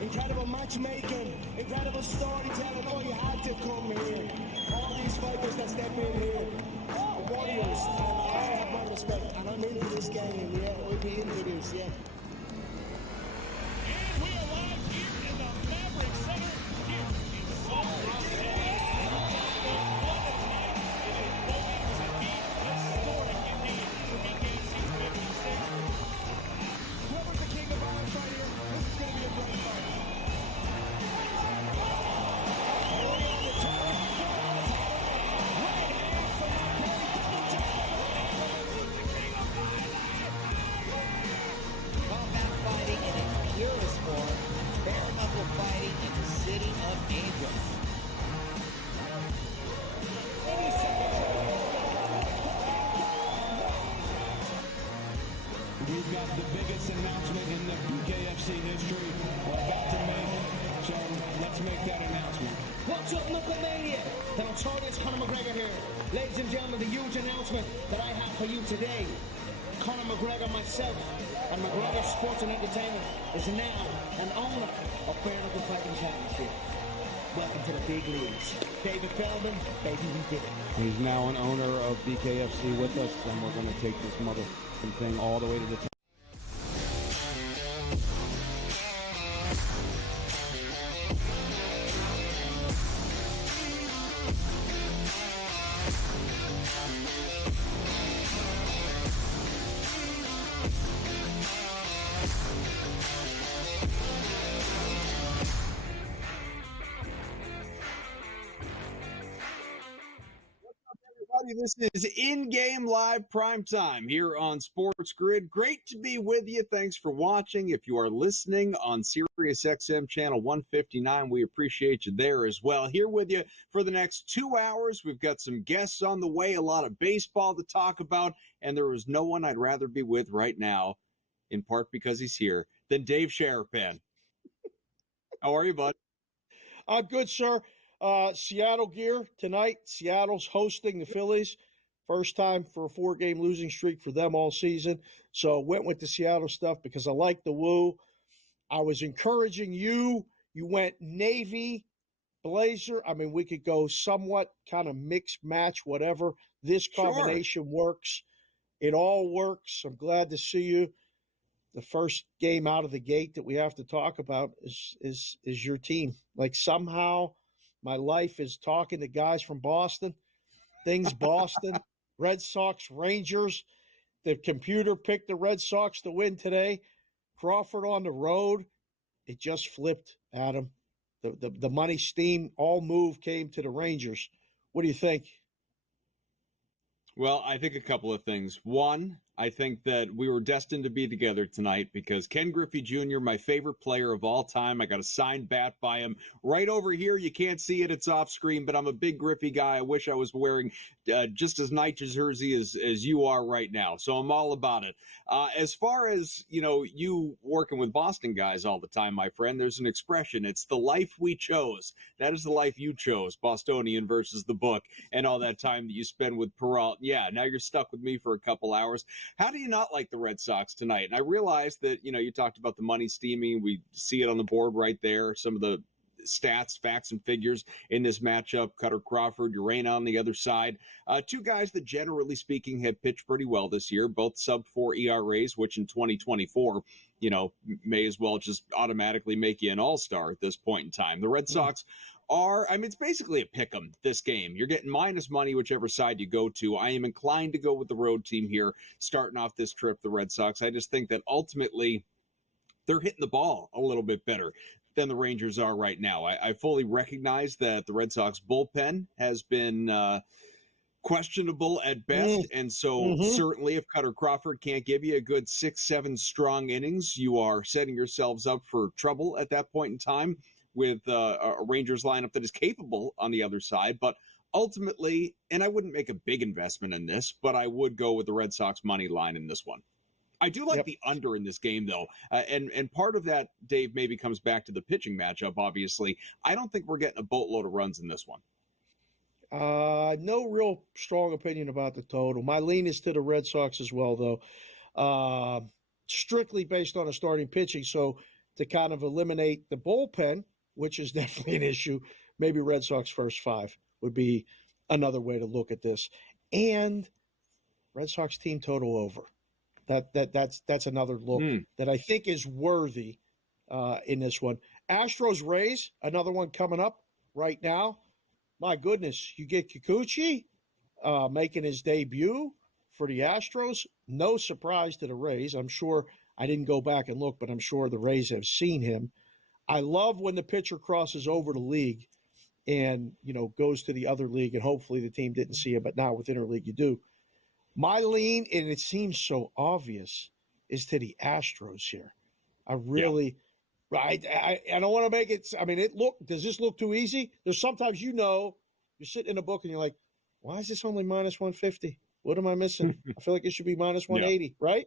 Incredible matchmaking, incredible storytelling. Oh, you had to come here. All these fighters that step in here are warriors, and I have my respect. And I'm into this game, yeah. We'll be into this, yeah. And we arrive here in the Maverick Center here in Salt Rock City. What a night it is going to be. Historic indeed for BKFC's 56. Whoever's the king of irons right here, this is going to be a great fight. Combat fighting in its purest form, bare knuckle fighting in the city of angels. We've got the biggest announcement in the BKFC history we're about to make, so let's make that announcement. What's up, Knucklemania? The notorious Conor McGregor here. Ladies and gentlemen, the huge announcement that I have for you today. Conor McGregor, myself, and McGregor Sports and Entertainment is now an owner of Bare Knuckle Fighting Championship. Welcome to the big leagues. David Feldman, baby, we did it. He's now an owner of BKFC with us, and we're going to take this motherfucking thing all the way to the top. This is in-game live primetime here on SportsGrid. Great to be with you. Thanks for watching. If you are listening on Sirius XM channel 159, we appreciate you there as well. Here with you for the next 2 hours. We've got some guests on the way, a lot of baseball to talk about, and there is no one I'd rather be with right now, in part because he's here, than Dave Sharapan. How are you, bud? I'm good, sir. Seattle gear tonight. Seattle's hosting the Phillies. First time for a 4-game losing streak for them all season. So went with the Seattle stuff because I like the woo. I was encouraging you. You went Navy, Blazer. I mean, we could go somewhat kind of mixed match, whatever. This combination works. It all works. I'm glad to see you. The first game out of the gate that we have to talk about is your team. Like somehow my life is talking to guys from Boston, things Boston, Red Sox, Rangers. The computer picked the Red Sox to win today. Crawford on the road. It just flipped, Adam. The money steam, all move came to the Rangers. What do you think? Well, I think a couple of things. One, I think that we were destined to be together tonight because Ken Griffey Jr., my favorite player of all time, I got a signed bat by him right over here. You can't see it. It's off screen, but I'm a big Griffey guy. I wish I was wearing just as nice a jersey as you are right now. So I'm all about it. As far as, you working with Boston guys all the time, my friend, there's an expression. It's the life we chose. That is the life you chose, Bostonian versus the book, and all that time that you spend with Peralta. Yeah, now you're stuck with me for a couple hours. How do you not like the Red Sox tonight? And I realized that, you talked about the money steaming. We see it on the board right there. Some of the stats, facts, and figures in this matchup. Cutter Crawford, Urena on the other side. Two guys that, generally speaking, have pitched pretty well this year, both sub-4 ERAs, which in 2024, may as well just automatically make you an all-star at this point in time. The Red Sox it's basically a pick 'em this game. You're getting minus money whichever side you go to. I am inclined to go with the road team here, starting off this trip, the Red Sox. I just think that ultimately they're hitting the ball a little bit better than the Rangers are right now. I fully recognize that the Red Sox bullpen has been questionable at best, and so certainly if Cutter Crawford can't give you a good 6-7 strong innings, you are setting yourselves up for trouble at that point in time with a Rangers lineup that is capable on the other side. But ultimately, and I wouldn't make a big investment in this, but I would go with the Red Sox money line in this one. I do like the under in this game, though. And part of that, Dave, maybe comes back to the pitching matchup, obviously. I don't think we're getting a boatload of runs in this one. No real strong opinion about the total. My lean is to the Red Sox as well, though. Strictly based on a starting pitching. So to kind of eliminate the bullpen, which is definitely an issue. Maybe Red Sox first 5 would be another way to look at this. And Red Sox team total over. That's another look that I think is worthy in this one. Astros Rays, another one coming up right now. My goodness, you get Kikuchi making his debut for the Astros. No surprise to the Rays. I'm sure I didn't go back and look, but I'm sure the Rays have seen him. I love when the pitcher crosses over the league and, goes to the other league, and hopefully the team didn't see him, but now with interleague you do. My lean, and it seems so obvious, is to the Astros here. I really, I don't want to make it. I mean, does this look too easy? There's sometimes you're sitting in a book and you're like, why is this only minus 150? What am I missing? I feel like it should be minus 180, right?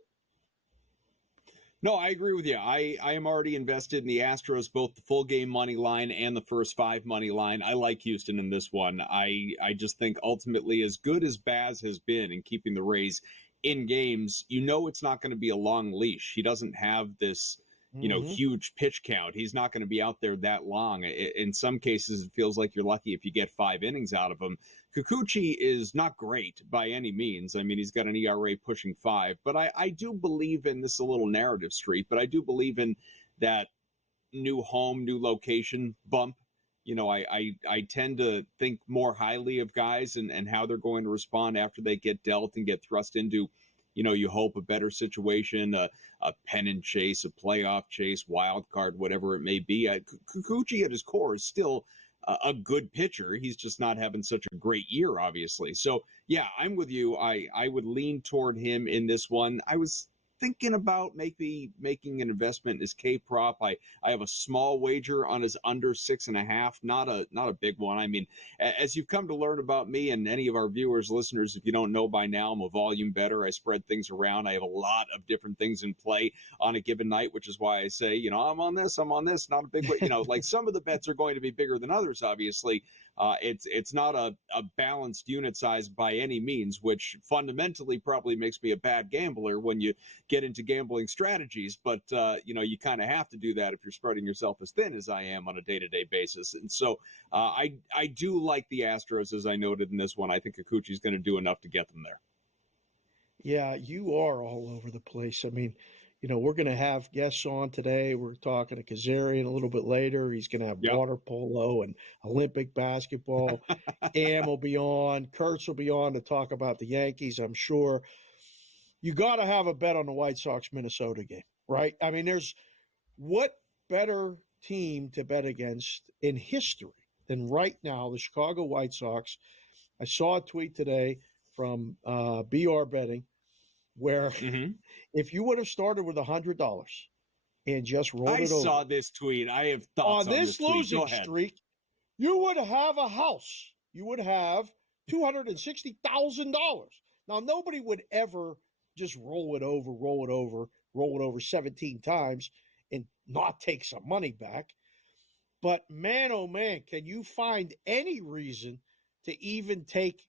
No, I agree with you. I am already invested in the Astros, both the full game money line and the first 5 money line. I like Houston in this one. I just think ultimately, as good as Baz has been in keeping the Rays in games, it's not going to be a long leash. He doesn't have this, huge pitch count. He's not going to be out there that long. In some cases, it feels like you're lucky if you get 5 innings out of him. Kikuchi is not great by any means. I mean, he's got an ERA pushing 5, but I do believe in this a little narrative street, but I do believe in that new home, new location bump. I tend to think more highly of guys and how they're going to respond after they get dealt and get thrust into, you hope a better situation, a pennant chase, a playoff chase, wild card, whatever it may be. Kikuchi at his core is still a good pitcher. He's just not having such a great year, obviously. So, yeah, I'm with you. I would lean toward him in this one. I was thinking about maybe making an investment in his K prop. I have a small wager on his under 6.5, not a big one. I mean, as you've come to learn about me and any of our viewers, listeners, if you don't know by now, I'm a volume bettor. I spread things around. I have a lot of different things in play on a given night, which is why I say, I'm on this, not a big way. Like some of the bets are going to be bigger than others, obviously. It's not a balanced unit size by any means, which fundamentally probably makes me a bad gambler when you get into gambling strategies. But, you kind of have to do that if you're spreading yourself as thin as I am on a day-to-day basis. And so I do like the Astros, as I noted in this one. I think Kikuchi's going to do enough to get them there. Yeah, you are all over the place. I mean, we're going to have guests on today. We're talking to Kazarian a little bit later. He's going to have water polo and Olympic basketball. Am will be on. Kurtz will be on to talk about the Yankees, I'm sure. You got to have a bet on the White Sox-Minnesota game, right? I mean, there's what better team to bet against in history than right now, the Chicago White Sox. I saw a tweet today from BR Betting where if you would have started with $100 and just rolled it over. I saw this tweet. I have thoughts on this losing streak, you would have a house. You would have $260,000. Now, nobody would ever just roll it over 17 times and not take some money back. But man, oh man, can you find any reason to even take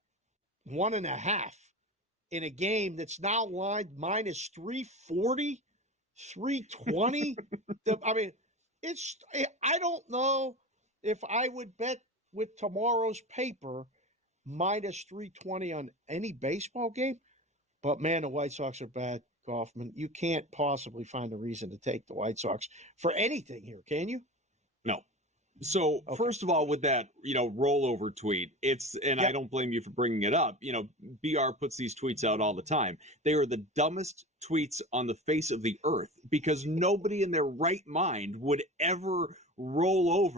1.5 in a game that's now lined minus 340, 320? I mean, I don't know if I would bet with tomorrow's paper minus 320 on any baseball game. But, man, the White Sox are bad, Kaufman. You can't possibly find a reason to take the White Sox for anything here, can you? No. So, First of all, with that, rollover tweet, I don't blame you for bringing it up. BR puts these tweets out all the time. They are the dumbest tweets on the face of the earth because nobody in their right mind would ever roll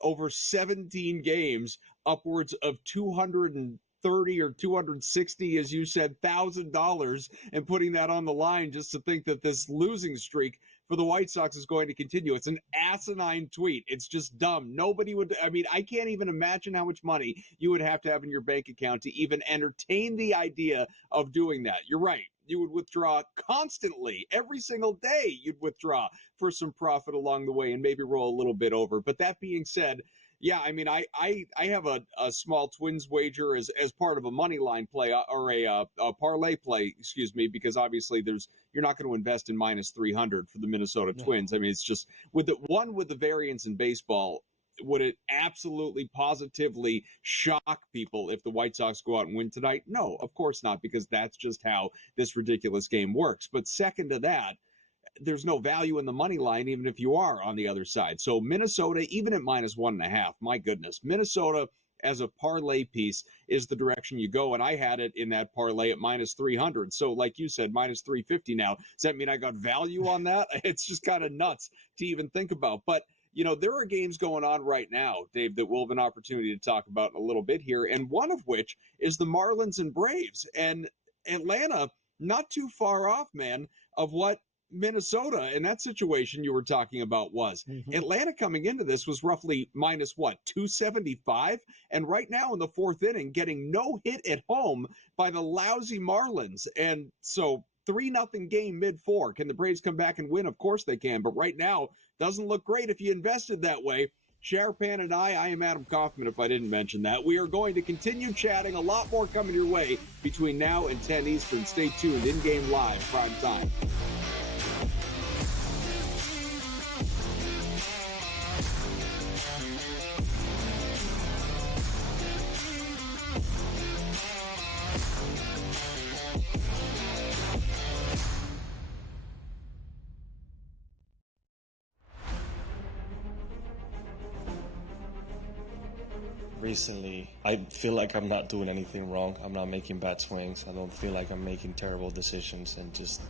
over 17 games upwards of 230 or 260, as you said, $1,000 and putting that on the line just to think that this losing streak for the White Sox is going to continue. It's an asinine tweet. It's just dumb. Nobody would, I can't even imagine how much money you would have to have in your bank account to even entertain the idea of doing that. You're right. You would withdraw constantly. Every single day you'd withdraw for some profit along the way and maybe roll a little bit over. But that being said, Yeah, I mean, I have a small Twins wager as part of a money line play or a parlay play, excuse me, because obviously you're not going to invest in minus 300 for the Minnesota Twins. I mean, it's just with the variance in baseball. Would it absolutely positively shock people if the White Sox go out and win tonight? No, of course not, because that's just how this ridiculous game works. But second to that, there's no value in the money line, even if you are on the other side. So Minnesota, even at minus 1.5, my goodness, Minnesota as a parlay piece is the direction you go. And I had it in that parlay at minus 300. So like you said, minus 350 now. Does that mean I got value on that? It's just kind of nuts to even think about. But there are games going on right now, Dave, that we'll have an opportunity to talk about in a little bit here. And one of which is the Marlins and Braves. And Atlanta, not too far off, man, of what Minnesota in that situation you were talking about was. Atlanta coming into this was roughly minus 275, and right now in the fourth inning getting no hit at home by the lousy Marlins. And so 3-0 game mid-4. Can the Braves come back and win? Of course they can, but right now doesn't look great if you invested that way. Sharapan and I am Adam Kaufman, if I didn't mention that. We are going to continue chatting. A lot more coming your way between now and 10 Eastern. Stay tuned. In-game live, prime time. Recently, I feel like I'm not doing anything wrong. I'm not making bad swings. I don't feel like I'm making terrible decisions, and just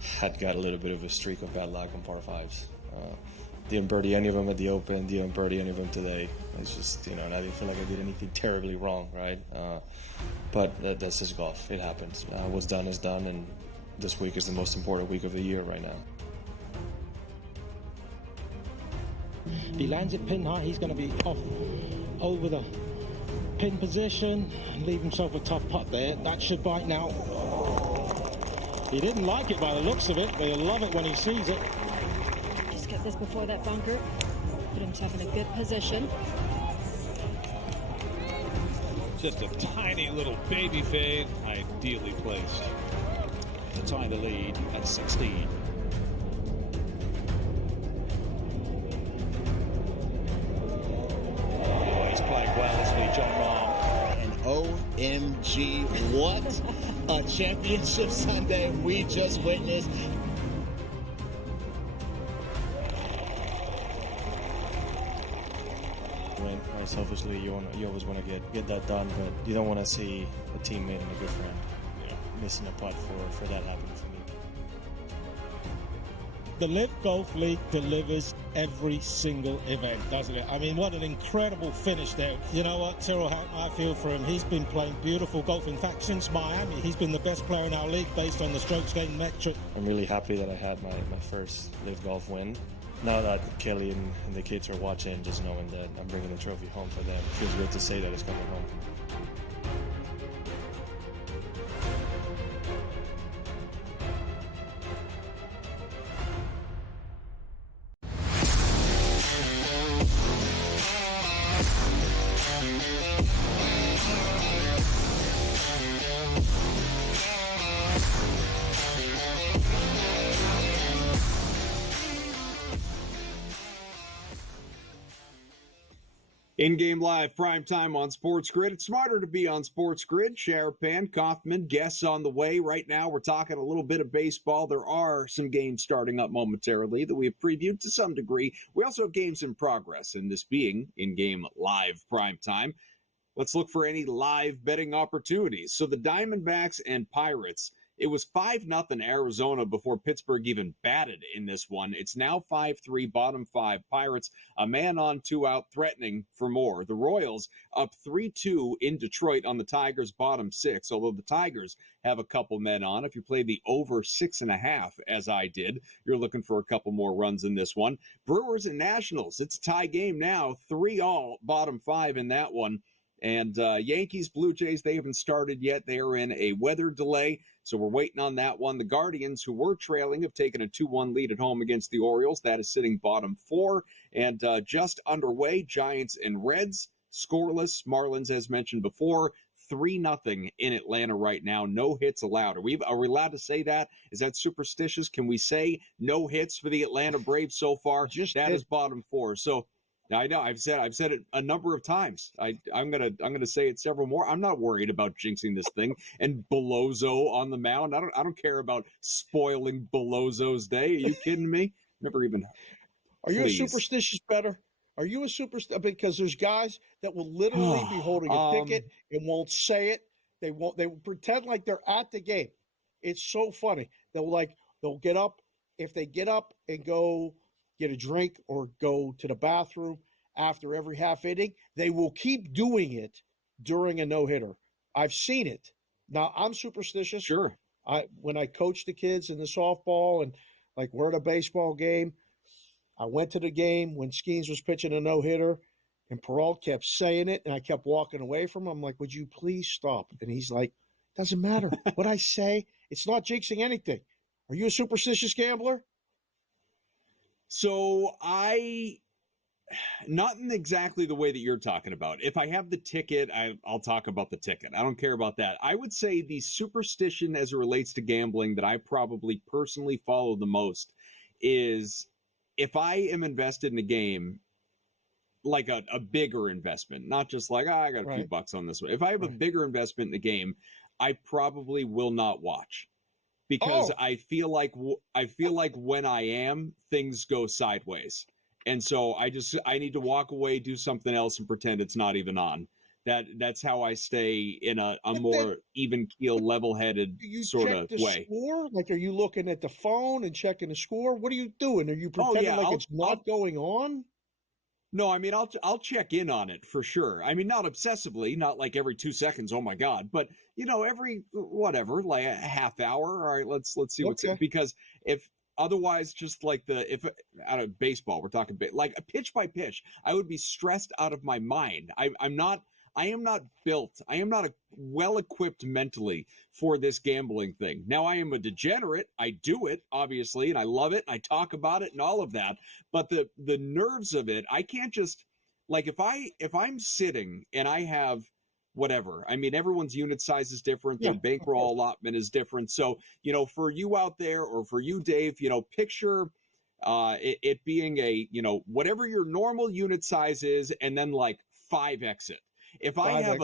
had got a little bit of a streak of bad luck on par fives. Didn't birdie any of them at the Open, didn't birdie any of them today. It's just, and I didn't feel like I did anything terribly wrong, right? But that's just golf. It happens. What's done is done, and this week is the most important week of the year right now. He lands it pin high, he's going to be off over the pin position and leave himself a tough putt there. That should bite now. He didn't like it by the looks of it, but he'll love it when he sees it. Just get this before that bunker. Put himself in a good position. Just a tiny little baby fade, ideally placed to tie the lead at 16. And OMG, what a championship Sunday we just witnessed. Right, selfishly, you always want to get that done, but you don't want to see a teammate and a good friend missing a putt for that happening for me. The Live Golf League delivers every single event, doesn't it? I mean, what an incredible finish there. You know what, Tyrrell Hatton, I feel for him. He's been playing beautiful golf. In fact, since Miami, he's been the best player in our league based on the strokes gained metric. I'm really happy that I had my first Live Golf win. Now that Kelly and the kids are watching, just knowing that I'm bringing the trophy home for them, it feels good to say that it's coming home. In-game live, prime time on SportsGrid. It's smarter to be on SportsGrid. Sharapan, Kaufman, guests on the way. Right now, we're talking a little bit of baseball. There are some games starting up momentarily that we have previewed to some degree. We also have games in progress, and this being in-game live prime time. Let's look for any live betting opportunities. So the Diamondbacks and Pirates, it was 5-0 Arizona before Pittsburgh even batted in this one. It's now 5-3, bottom five. Pirates, a man on, two out, threatening for more. The Royals up 3-2 in Detroit on the Tigers, bottom six, although the Tigers have a couple men on. If you play the over 6.5, as I did, you're looking for a couple more runs in this one. Brewers and Nationals, it's a tie game now, 3-all, bottom five in that one. And Yankees, Blue Jays, they haven't started yet. They are in a weather delay, so we're waiting on that one. The Guardians, who were trailing, have taken a 2-1 lead at home against the Orioles. That is sitting bottom 4. And just underway, Giants and Reds, scoreless. Marlins, as mentioned before, 3-0 in Atlanta right now. No hits allowed. Are we allowed to say that? Is that superstitious? Can we say no hits for the Atlanta Braves so far? That is bottom 4. So I know I've said it a number of times. I'm gonna say it several more. I'm not worried about jinxing this thing and Bellozo on the mound. I don't care about spoiling Bellozo's day. Are you kidding me? Never even. Are you a superstitious bettor? Are you a superstitious? Because there's guys that will literally be holding a ticket and won't say it. They won't. They will pretend like they're at the game. It's so funny. They'll get up. If they get up and go get a drink or go to the bathroom after every half inning, they will keep doing it during a no-hitter. I've seen it. Now, I'm superstitious. Sure. When I coached the kids in the softball and like we're at a baseball game, I went to the game when Skeens was pitching a no-hitter and Peralt kept saying it and I kept walking away from him. I'm like, would you please stop? And he's like, doesn't matter what I say. It's not jinxing anything. Are you a superstitious gambler? So not in exactly the way that you're talking about. If I have the ticket, I'll talk about the ticket. I don't care about that. I would say the superstition as it relates to gambling that I probably personally follow the most is if I am invested in a game, like a bigger investment, not just like, I got a few bucks on this one. If I have a bigger investment in the game, I probably will not watch. Because I feel like when I am, things go sideways. And so I need to walk away, do something else, and pretend it's not even on. That's how I stay in a more even keel, level-headed sort of way. Score? Like, are you looking at the phone and checking the score? What are you doing? Are you pretending like it's not going on? No, I mean, I'll check in on it for sure. I mean, not obsessively, not like every 2 seconds. Oh my God. But every whatever, like a half hour. All right, let's see what's because if otherwise, just like if out of baseball, we're talking like a pitch by pitch, I would be stressed out of my mind. I am not built. I am not well equipped mentally for this gambling thing. Now, I am a degenerate. I do it, obviously, and I love it. And I talk about it and all of that. But the nerves of it, I can't just like if I'm sitting and I have whatever. I mean, everyone's unit size is different. Their bankroll allotment is different. So, for you out there or for you, Dave, picture it being a, whatever your normal unit size is and then like 5x it. If I have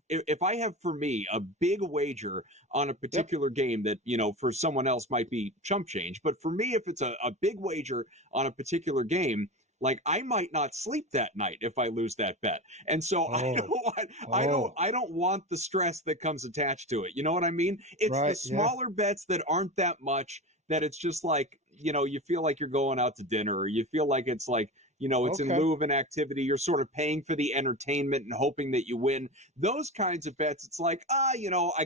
if I have for me a big wager on a particular game that, for someone else might be chump change, but for me, if it's a big wager on a particular game, like I might not sleep that night if I lose that bet. And so I don't want the stress that comes attached to it. You know what I mean? It's the smaller bets that aren't that much that it's just like, you feel like you're going out to dinner or you feel like it's like, it's in lieu of an activity. You're sort of paying for the entertainment and hoping that you win. Those kinds of bets, it's like, I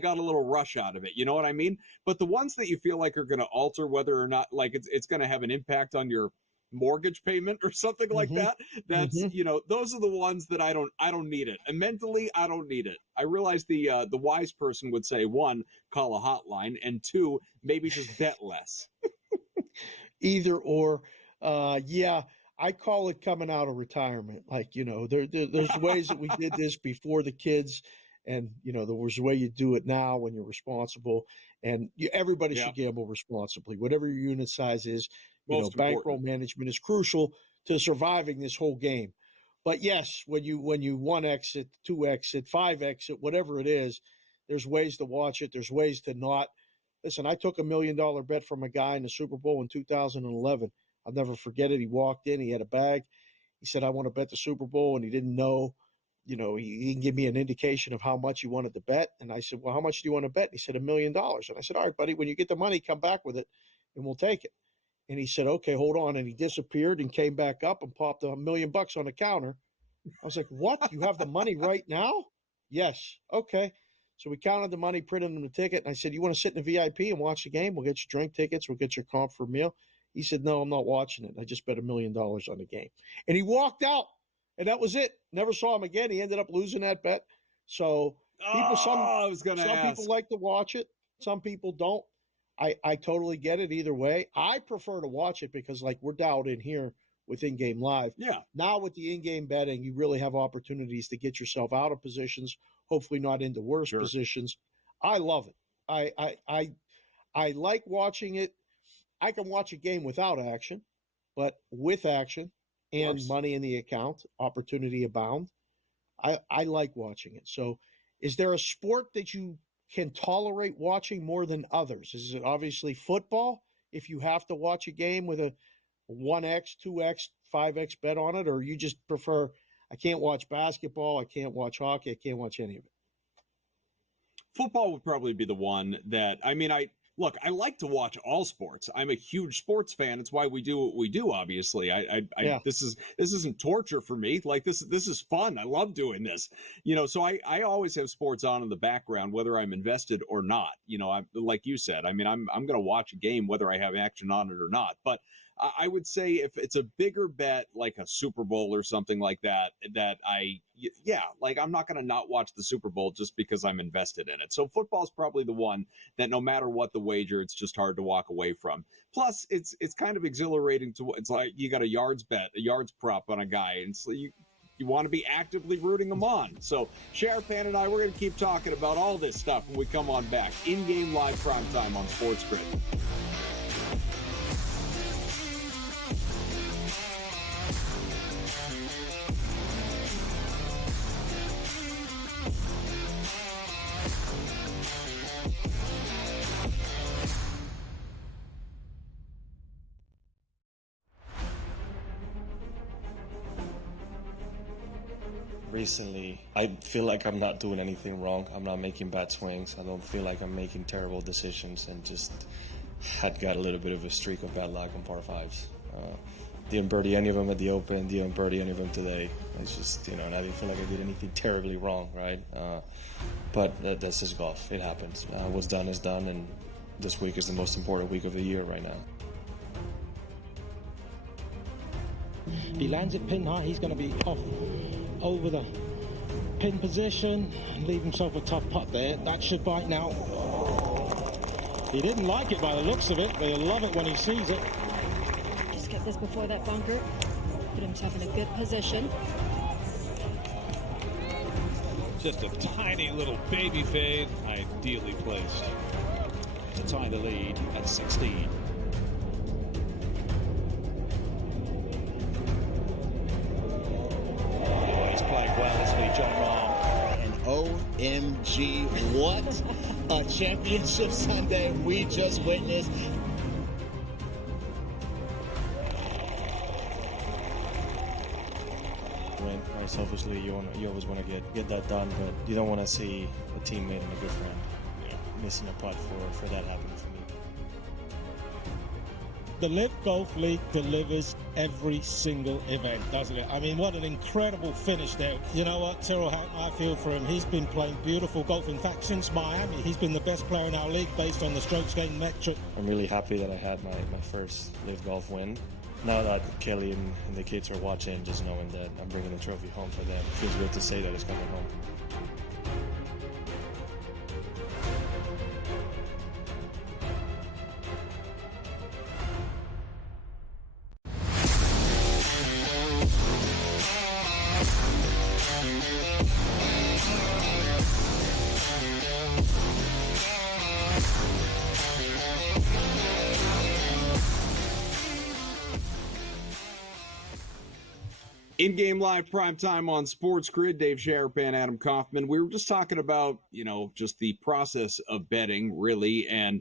got a little rush out of it. You know what I mean? But the ones that you feel like are going to alter whether or not, like it's going to have an impact on your mortgage payment or something like that. That's, those are the ones that I don't need it. And mentally, I don't need it. I realize the wise person would say, 1, call a hotline, and 2, maybe just bet less. Either or, I call it coming out of retirement. Like, there's ways that we did this before the kids and, there was a way you do it now when you're responsible and everybody should gamble responsibly, whatever your unit size is. Bankroll management is crucial to surviving this whole game. But yes, when you 1x it, 2x it, 5x it, whatever it is, there's ways to watch it. There's ways to not. Listen, I took $1 million bet from a guy in the Super Bowl in 2011. I'll never forget it. He walked in, he had a bag. He said, I want to bet the Super Bowl. And he didn't know, he didn't give me an indication of how much he wanted to bet. And I said, well, how much do you want to bet? And he said, $1 million. And I said, all right, buddy, when you get the money, come back with it and we'll take it. And he said, okay, hold on. And he disappeared and came back up and popped $1 million on the counter. I was like, what? You have the money right now? Yes. Okay. So we counted the money, printed him the ticket. And I said, you want to sit in the VIP and watch the game? We'll get you drink tickets. We'll get your comp for a meal. He said, no, I'm not watching it. I just bet $1 million on the game. And he walked out. and that was it. Never saw him again. He ended up losing that bet. So people, I was going to some ask. people like to watch it. Some people don't. I totally get it either way. I prefer to watch it because, like, we're dialed in here with In-Game Live. Yeah. Now with the in-game betting, you really have opportunities to get yourself out of positions, hopefully not into worse positions. I love it. I like watching it. I can watch a game without action, but with action and money in the account, opportunity abound. I like watching it. So is there a sport that you can tolerate watching more than others? Is it obviously football if you have to watch a game with a 1x, 2x, 5x bet on it, or you just prefer, I can't watch basketball, I can't watch hockey, I can't watch any of it? Football would probably be the one that, I mean, I like to watch all sports. I'm a huge sports fan. It's why we do what we do, obviously. This isn't torture for me. Like, this is fun. I love doing this. So I always have sports on in the background, whether I'm invested or not. I'm like you said, I mean, I'm going to watch a game whether I have action on it or not. But I would say if it's a bigger bet, like a Super Bowl or something like that, I'm not going to not watch the Super Bowl just because I'm invested in it. So football is probably the one that no matter what the wager, it's just hard to walk away from. Plus, it's kind of exhilarating it's like you got a yards prop on a guy, and so you want to be actively rooting them on. So Sharapan and I, we're going to keep talking about all this stuff when we come on back. In-game live primetime on SportsGrid. Recently, I feel like I'm not doing anything wrong. I'm not making bad swings. I don't feel like I'm making terrible decisions, and just had got a little bit of a streak of bad luck on par fives. Didn't birdie any of them at the Open, didn't birdie any of them today. It's just, and I didn't feel like I did anything terribly wrong, right? But that's just golf. It happens. What's done is done, and this week is the most important week of the year right now. He lands it pin high, he's going to be off over the pin position and leave himself a tough putt there. That should bite now. He didn't like it by the looks of it, but he'll love it when he sees it. Just get this before that bunker. Put himself in a good position. Just a tiny little baby fade, ideally placed to tie the lead at 16. OMG, what a championship Sunday we just witnessed. Right, selfishly, you always want to get that done, but you don't want to see a teammate and a good friend missing a putt for that happening for me. The Live Golf League delivers every single event, doesn't it? I mean, what an incredible finish there. You know what, Tyrrell Hatton, I feel for him. He's been playing beautiful golf. In fact, since Miami, he's been the best player in our league based on the strokes gained metric. I'm really happy that I had my first Live Golf win. Now that Kelly and the kids are watching, just knowing that I'm bringing the trophy home for them, it feels good to say that it's coming home. In-game live primetime on SportsGrid. Dave Sharapan, Adam Kaufman. We were just talking about, just the process of betting, really, and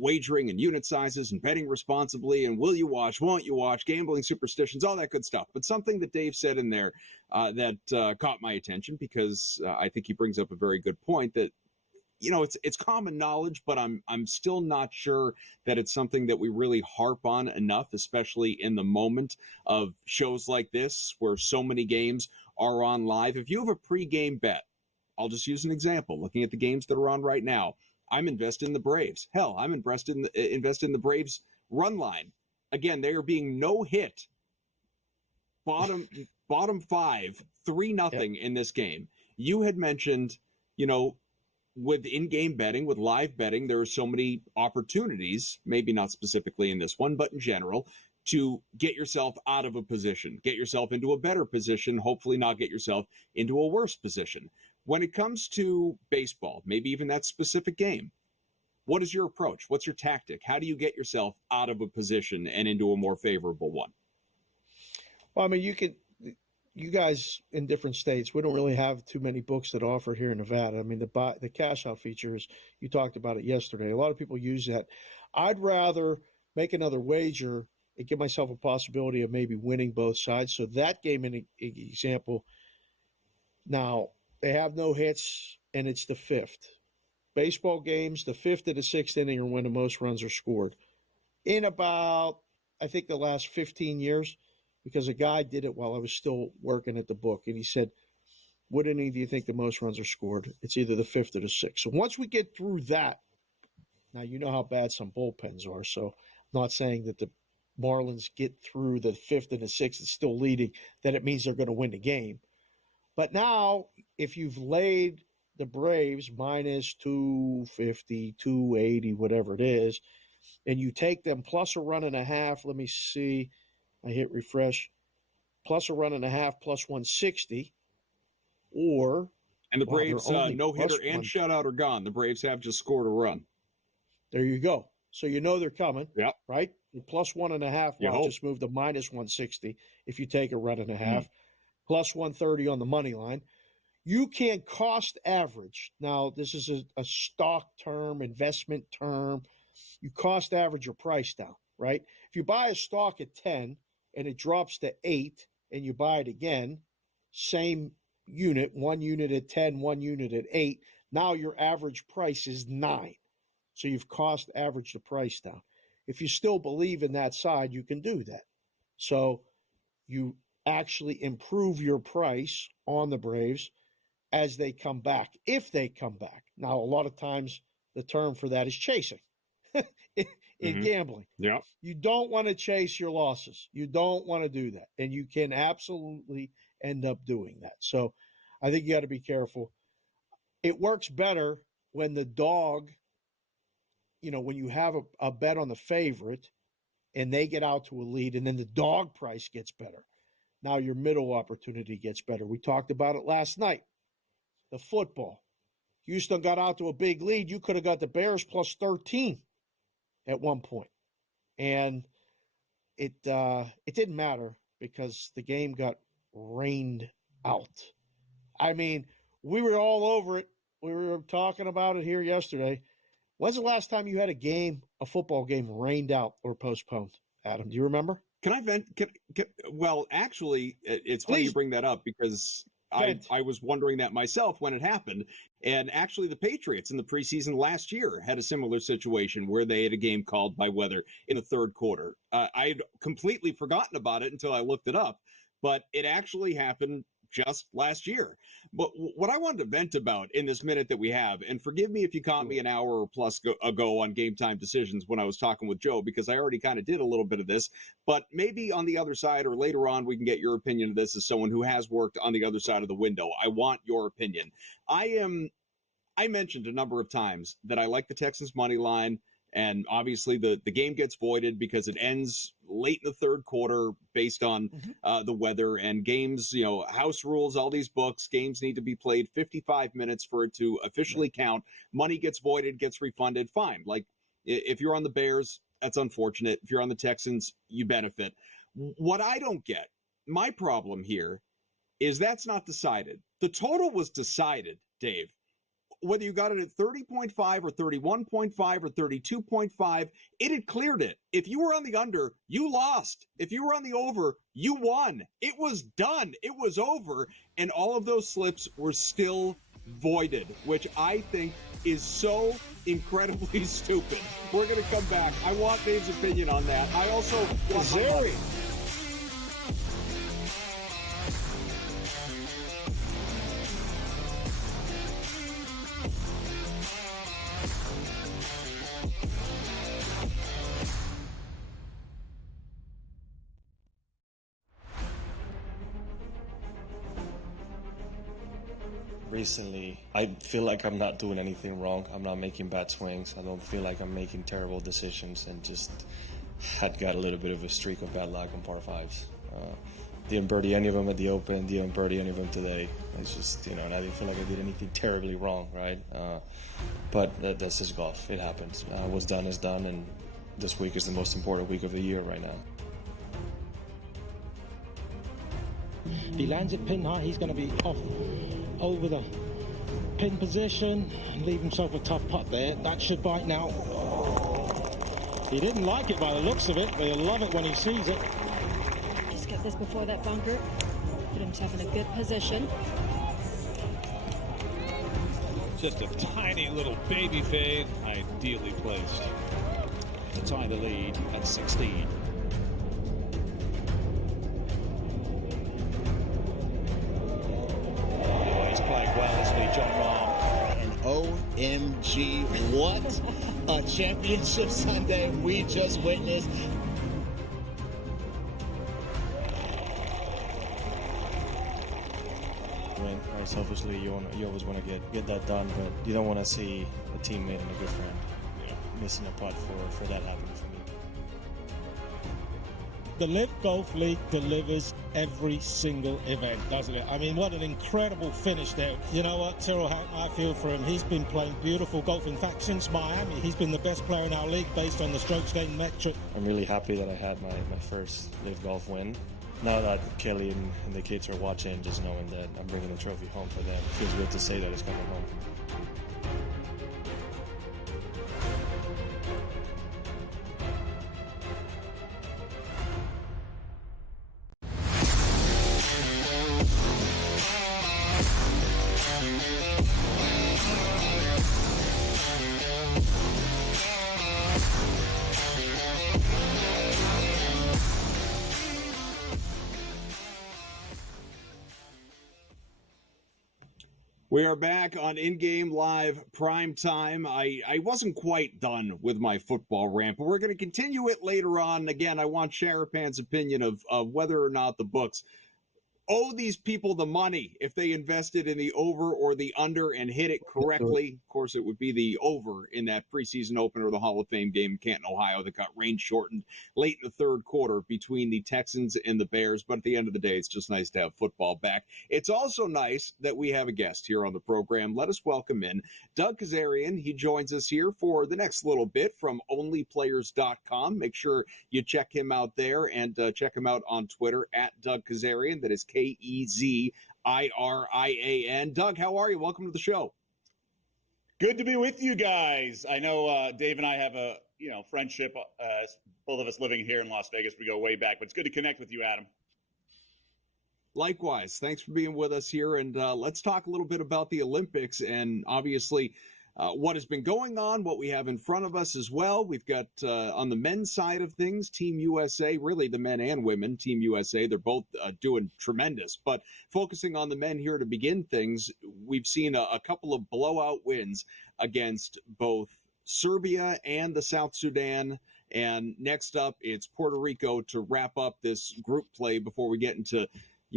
wagering and unit sizes and betting responsibly and will you watch, won't you watch, gambling superstitions, all that good stuff. But something that Dave said in there that caught my attention because I think he brings up a very good point that it's common knowledge, but I'm still not sure that it's something that we really harp on enough, especially in the moment of shows like this where so many games are on live. If you have a pre-game bet, I'll just use an example. Looking at the games that are on right now, I'm invested in the Braves. Hell, I'm invested in the Braves run line. Again, they are being no hit bottom five, 3-0 in this game. You had mentioned, with in-game betting, with live betting, there are so many opportunities, maybe not specifically in this one, but in general, to get yourself out of a position, get yourself into a better position, hopefully not get yourself into a worse position. When it comes to baseball, maybe even that specific game, what is your approach? What's your tactic? How do you get yourself out of a position and into a more favorable one? Well, I mean, you guys in different states, we don't really have too many books that offer here in Nevada. I mean, the cash out features, you talked about it yesterday. A lot of people use that. I'd rather make another wager and give myself a possibility of maybe winning both sides. So that game, in example, now they have no hits and it's the fifth. Baseball games, the fifth and the sixth inning are when the most runs are scored. In about, I think, the last 15 years, because a guy did it while I was still working at the book, and he said, what inning do you think the most runs are scored? It's either the fifth or the sixth. So once we get through that, now you know how bad some bullpens are, so I'm not saying that the Marlins get through the fifth and the sixth and still leading, that it means they're going to win the game. But now, if you've laid the Braves minus 250, 280, whatever it is, and you take them plus a run and a half, let me see, I hit refresh, plus a run and a half, plus 160, or... And the Braves, no-hitter and shutout are gone. The Braves have just scored a run. There you go. So you know they're coming, yep. Right? And plus 1.5, just move to minus 160 if you take a run and a half, plus 130 on the money line. You can cost average. Now, this is a stock term, investment term. You cost average your price down, right? If you buy a stock at 10 and it drops to 8 and you buy it again, same unit, one unit at 10, one unit at 8, now your average price is 9. So you've cost average the price down. If you still believe in that side, you can do that. So you actually improve your price on the Braves as they come back, if they come back. Now, a lot of times the term for that is chasing in gambling. Yeah. You don't want to chase your losses. You don't want to do that. And you can absolutely end up doing that. So I think you got to be careful. It works better when the dog, when you have a bet on the favorite and they get out to a lead and then the dog price gets better. Now your middle opportunity gets better. We talked about it last night. The football. Houston got out to a big lead. You could have got the Bears plus 13 at one point. And it didn't matter because the game got rained out. I mean, we were all over it. We were talking about it here yesterday. When's the last time you had a football game rained out or postponed, Adam? Do you remember? Can I vent? Well, actually, it's funny you bring that up because I was wondering that myself when it happened. And actually, the Patriots in the preseason last year had a similar situation where they had a game called by weather in the third quarter. I'd completely forgotten about it until I looked it up, but it actually happened just last year. But what I wanted to vent about in this minute that we have, and forgive me if you caught me an hour or plus ago on Game Time Decisions when I was talking with Joe, because I already kind of did a little bit of this, but maybe on the other side or later on, we can get your opinion of this as someone who has worked on the other side of the window. I want your opinion. I mentioned a number of times that I like the Texans money line. And obviously the game gets voided because it ends late in the third quarter based on the weather and games, house rules, all these books, games need to be played 55 minutes for it to officially count. Money gets voided, gets refunded. Fine. Like if you're on the Bears, that's unfortunate. If you're on the Texans, you benefit. What I don't get, my problem here is that's not decided. The total was decided, Dave. Whether you got it at 30.5 or 31.5 or 32.5, it had cleared it. If you were on the under, you lost. If you were on the over, you won. It was done. It was over. And all of those slips were still voided, which I think is so incredibly stupid. We're going to come back. I want Dave's opinion on that. I also want Zeri. Recently, I feel like I'm not doing anything wrong. I'm not making bad swings. I don't feel like I'm making terrible decisions, and just had got a little bit of a streak of bad luck on par fives. Didn't birdie any of them at the Open, didn't birdie any of them today. It's just, and I didn't feel like I did anything terribly wrong, right? But that's just golf. It happens. What's done is done, and this week is the most important week of the year right now. He lands it pin high, he's going to be off over the pin position and leave himself a tough putt there. That should bite now. He didn't like it by the looks of it, but he'll love it when he sees it. Just get this before that bunker. Put himself in a good position. Just a tiny little baby fade, ideally placed to tie the lead at 16. He's playing well, isn't he, John Rahm? And OMG, what a championship Sunday we just witnessed. Right, selfishly, you always want to get that done, but you don't want to see a teammate and a good friend missing a putt for that happening for me. The Live Golf League delivers every single event, doesn't it? I mean, what an incredible finish there. You know what, Tyrrell Hatton, I feel for him. He's been playing beautiful golf. In fact, since Miami, he's been the best player in our league based on the strokes gained metric. I'm really happy that I had my first Live Golf win. Now that Kelly and the kids are watching, just knowing that I'm bringing the trophy home for them, it feels good to say that it's coming home. We are back on InGame Live Prime Time. I wasn't quite done with my football rant, but we're going to continue it later on. Again, I want Sharapan's opinion of whether or not the books owe these people the money if they invested in the over or the under and hit it correctly. Of course, it would be the over in that preseason opener of the Hall of Fame game in Canton, Ohio, that got rain shortened late in the third quarter between the Texans and the Bears. But at the end of the day, it's just nice to have football back. It's also nice that we have a guest here on the program. Let us welcome in Doug Kazarian. He joins us here for the next little bit from onlyplayers.com. Make sure you check him out there and check him out on Twitter at Doug Kazarian. That is Kezirian. Doug, how are you? Welcome to the show. Good to be with you guys. I know Dave and I have a friendship. Both of us living here in Las Vegas, we go way back. But it's good to connect with you, Adam. Likewise. Thanks for being with us here. And let's talk a little bit about the Olympics and obviously what has been going on, what we have in front of us as well. We've got on the men's side of things, Team USA, really the men and women, Team USA, they're both doing tremendous. But focusing on the men here to begin things, we've seen a couple of blowout wins against both Serbia and the South Sudan. And next up, it's Puerto Rico to wrap up this group play before we get into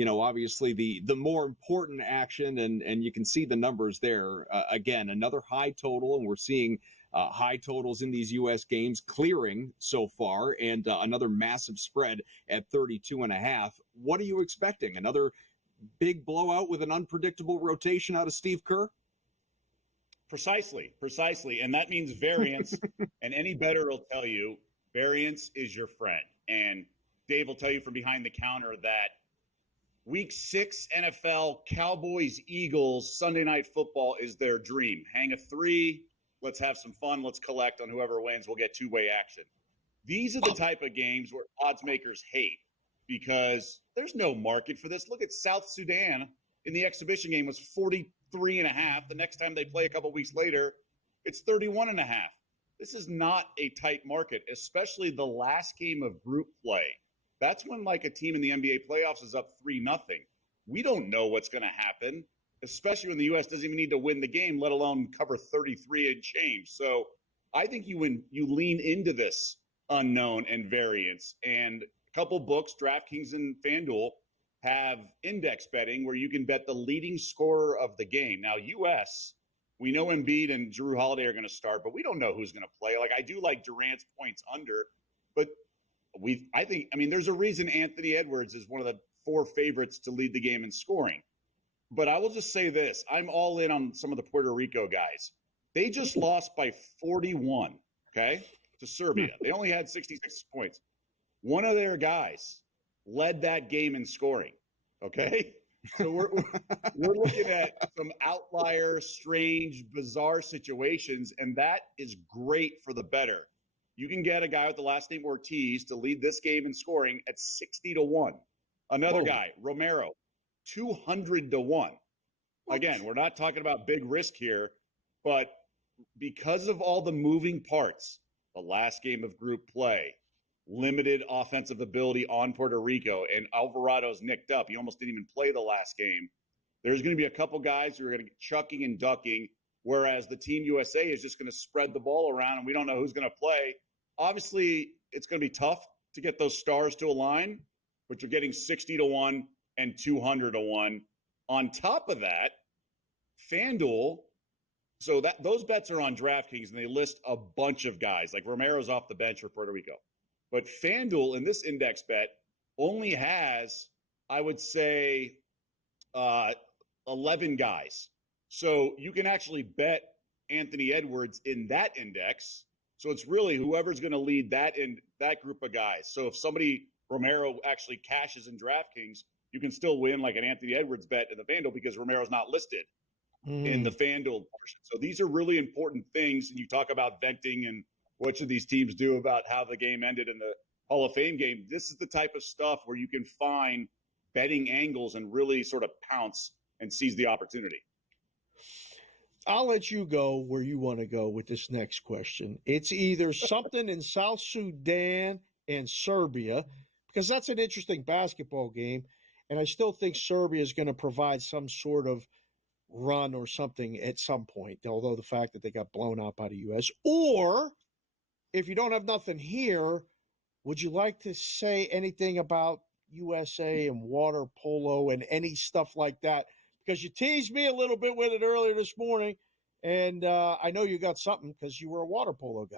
obviously the more important action, and you can see the numbers there. Again, another high total, and we're seeing high totals in these U.S. games clearing so far, and another massive spread at 32.5. What are you expecting? Another big blowout with an unpredictable rotation out of Steve Kerr? Precisely. And that means variance. And any bettor will tell you variance is your friend. And Dave will tell you from behind the counter that Week 6 NFL, Cowboys, Eagles, Sunday Night Football is their dream. Hang a 3, let's have some fun, let's collect on whoever wins, we'll get two-way action. These are the type of games where odds makers hate because there's no market for this. Look at South Sudan in the exhibition game was 43.5. The next time they play a couple weeks later, it's 31.5. This is not a tight market, especially the last game of group play. That's when like a team in the NBA playoffs is up 3-0. We don't know what's going to happen, especially when the U.S. doesn't even need to win the game, let alone cover 33 and change. So I think you lean into this unknown and variance. And a couple books, DraftKings and FanDuel, have index betting where you can bet the leading scorer of the game. Now, U.S., we know Embiid and Drew Holiday are going to start, but we don't know who's going to play. Like, I do like Durant's points under, but there's a reason Anthony Edwards is one of the 4 favorites to lead the game in scoring. But I will just say this. I'm all in on some of the Puerto Rico guys. They just lost by 41, okay, to Serbia. They only had 66 points. One of their guys led that game in scoring, okay? So we're looking at some outlier, strange, bizarre situations, and that is great for the bettor. You can get a guy with the last name Ortiz to lead this game in scoring at 60-1. Another guy, Romero, 200-1. Again, we're not talking about big risk here, but because of all the moving parts, the last game of group play, limited offensive ability on Puerto Rico, and Alvarado's nicked up. He almost didn't even play the last game. There's going to be a couple guys who are going to get chucking and ducking, whereas the Team USA is just going to spread the ball around, and we don't know who's going to play. Obviously, it's going to be tough to get those stars to align, but you're getting 60-1 and 200-1. On top of that, FanDuel, so that those bets are on DraftKings, and they list a bunch of guys. Like Romero's off the bench for Puerto Rico. But FanDuel in this index bet only has, I would say, 11 guys. So you can actually bet Anthony Edwards in that index. So it's really whoever's going to lead that in that group of guys. So if somebody, Romero, actually cashes in DraftKings, you can still win like an Anthony Edwards bet in the FanDuel because Romero's not listed in the FanDuel portion. So these are really important things. And you talk about venting and what should these teams do about how the game ended in the Hall of Fame game. This is the type of stuff where you can find betting angles and really sort of pounce and seize the opportunity. I'll let you go where you want to go with this next question. It's either something in South Sudan and Serbia, because that's an interesting basketball game. And I still think Serbia is going to provide some sort of run or something at some point, although the fact that they got blown out by the U.S. Or if you don't have nothing here, would you like to say anything about USA and water polo and any stuff like that? Because you teased me a little bit with it earlier this morning, and I know you got something because you were a water polo guy.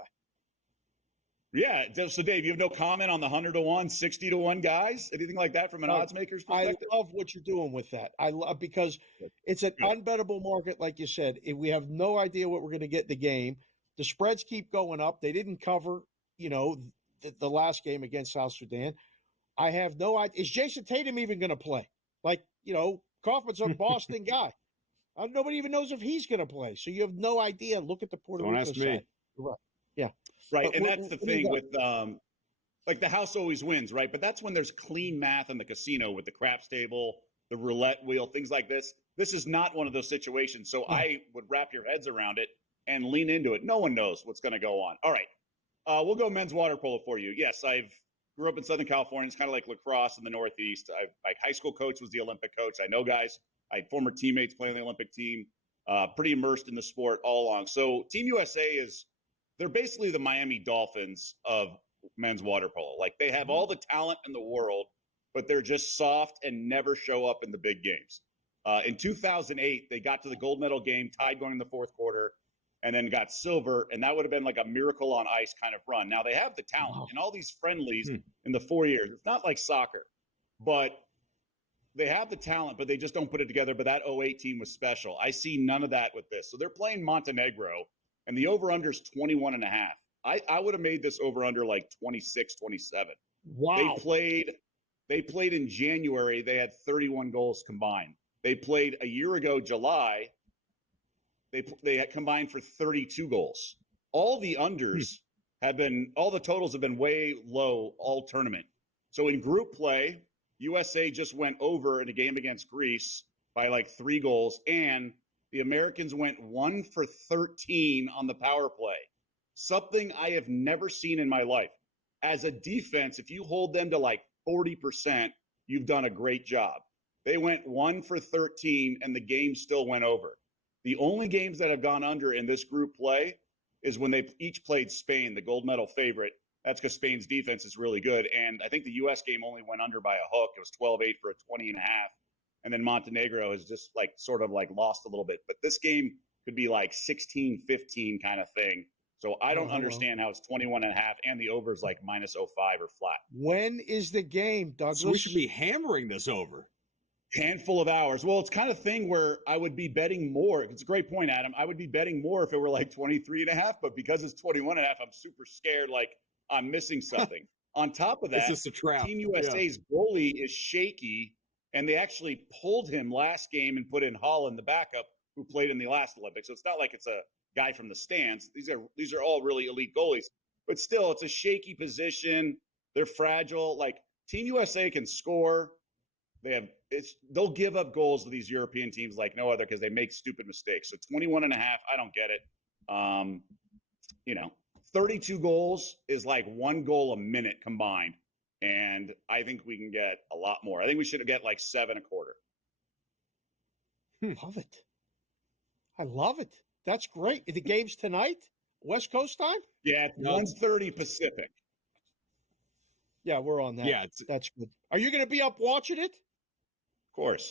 Yeah. So, Dave, you have no comment on the 100-1, 60-1 guys? Anything like that from an odds maker's perspective? I love what you're doing with that. I love because it's an unbettable market, like you said. We have no idea what we're going to get in the game. The spreads keep going up. They didn't cover, the last game against South Sudan. I have no idea. Is Jason Tatum even going to play? Kaufman's a Boston guy. Nobody even knows if he's going to play. So you have no idea. Look at the Puerto Rico side. Don't ask me. Right. Yeah. Right. And that's the thing with the house always wins, right? But that's when there's clean math in the casino with the craps table, the roulette wheel, things like this. This is not one of those situations. So I would wrap your heads around it and lean into it. No one knows what's going to go on. All right. We'll go men's water polo for you. Yes, I grew up in Southern California. It's kind of like lacrosse in the Northeast. My high school coach was the Olympic coach. I know guys. I had former teammates playing on the Olympic team. Pretty immersed in the sport all along. So Team USA they're basically the Miami Dolphins of men's water polo. Like they have all the talent in the world, but they're just soft and never show up in the big games. In 2008, they got to the gold medal game, tied going in the fourth quarter, and then got silver. And that would have been like a miracle on ice kind of run. Now they have the talent in all these friendlies in the 4 years. It's not like soccer, but they have the talent, but they just don't put it together. But that 08 team was special. I see none of that with this. So they're playing Montenegro, and the over-under is 21.5. I would have made this over-under like 26, 27. Wow. They played in January. They had 31 goals combined. They played a year ago, July. They had combined for 32 goals. All the unders all the totals have been way low all tournament. So in group play, USA just went over in a game against Greece by like 3 goals, and the Americans went 1 for 13 on the power play. Something I have never seen in my life. As a defense, if you hold them to like 40%, you've done a great job. They went 1 for 13, and the game still went over. The only games that have gone under in this group play is when they each played Spain, the gold medal favorite, That's because Spain's defense is really good. And I think the U.S. game only went under by a hook. It was 12-8 for a 20 and a half. And then Montenegro has just like sort of like lost a little bit. But this game could be like 16-15 kind of thing. So I don't understand how it's 21 and a half and the over is like -05 or flat. When is the game, Douglas? So we should be hammering this over. Handful of hours. Well, it's kind of thing where I would be betting more. It's a great point, Adam. I would be betting more if it were like 23 and a half, but because it's 21 and a half, I'm super scared like I'm missing something. On top of that, Is this a trap? Team USA's goalie is shaky, and they actually pulled him last game and put in Holland, the backup, who played in the last Olympics. So it's not like it's a guy from the stands. These are all really elite goalies, but still, it's a shaky position. They're fragile. Like Team USA can score. They'll give up goals to these European teams like no other because they make stupid mistakes. So 21 and a half, I don't get it. 32 goals is like 1 goal a minute combined. And I think we can get a lot more. I think we should get like 7 a quarter. Love it. I love it. That's great. The game's tonight, West Coast time? Yeah, it's 1:30 Pacific. Yeah, we're on that. Yeah, that's good. Are you going to be up watching it?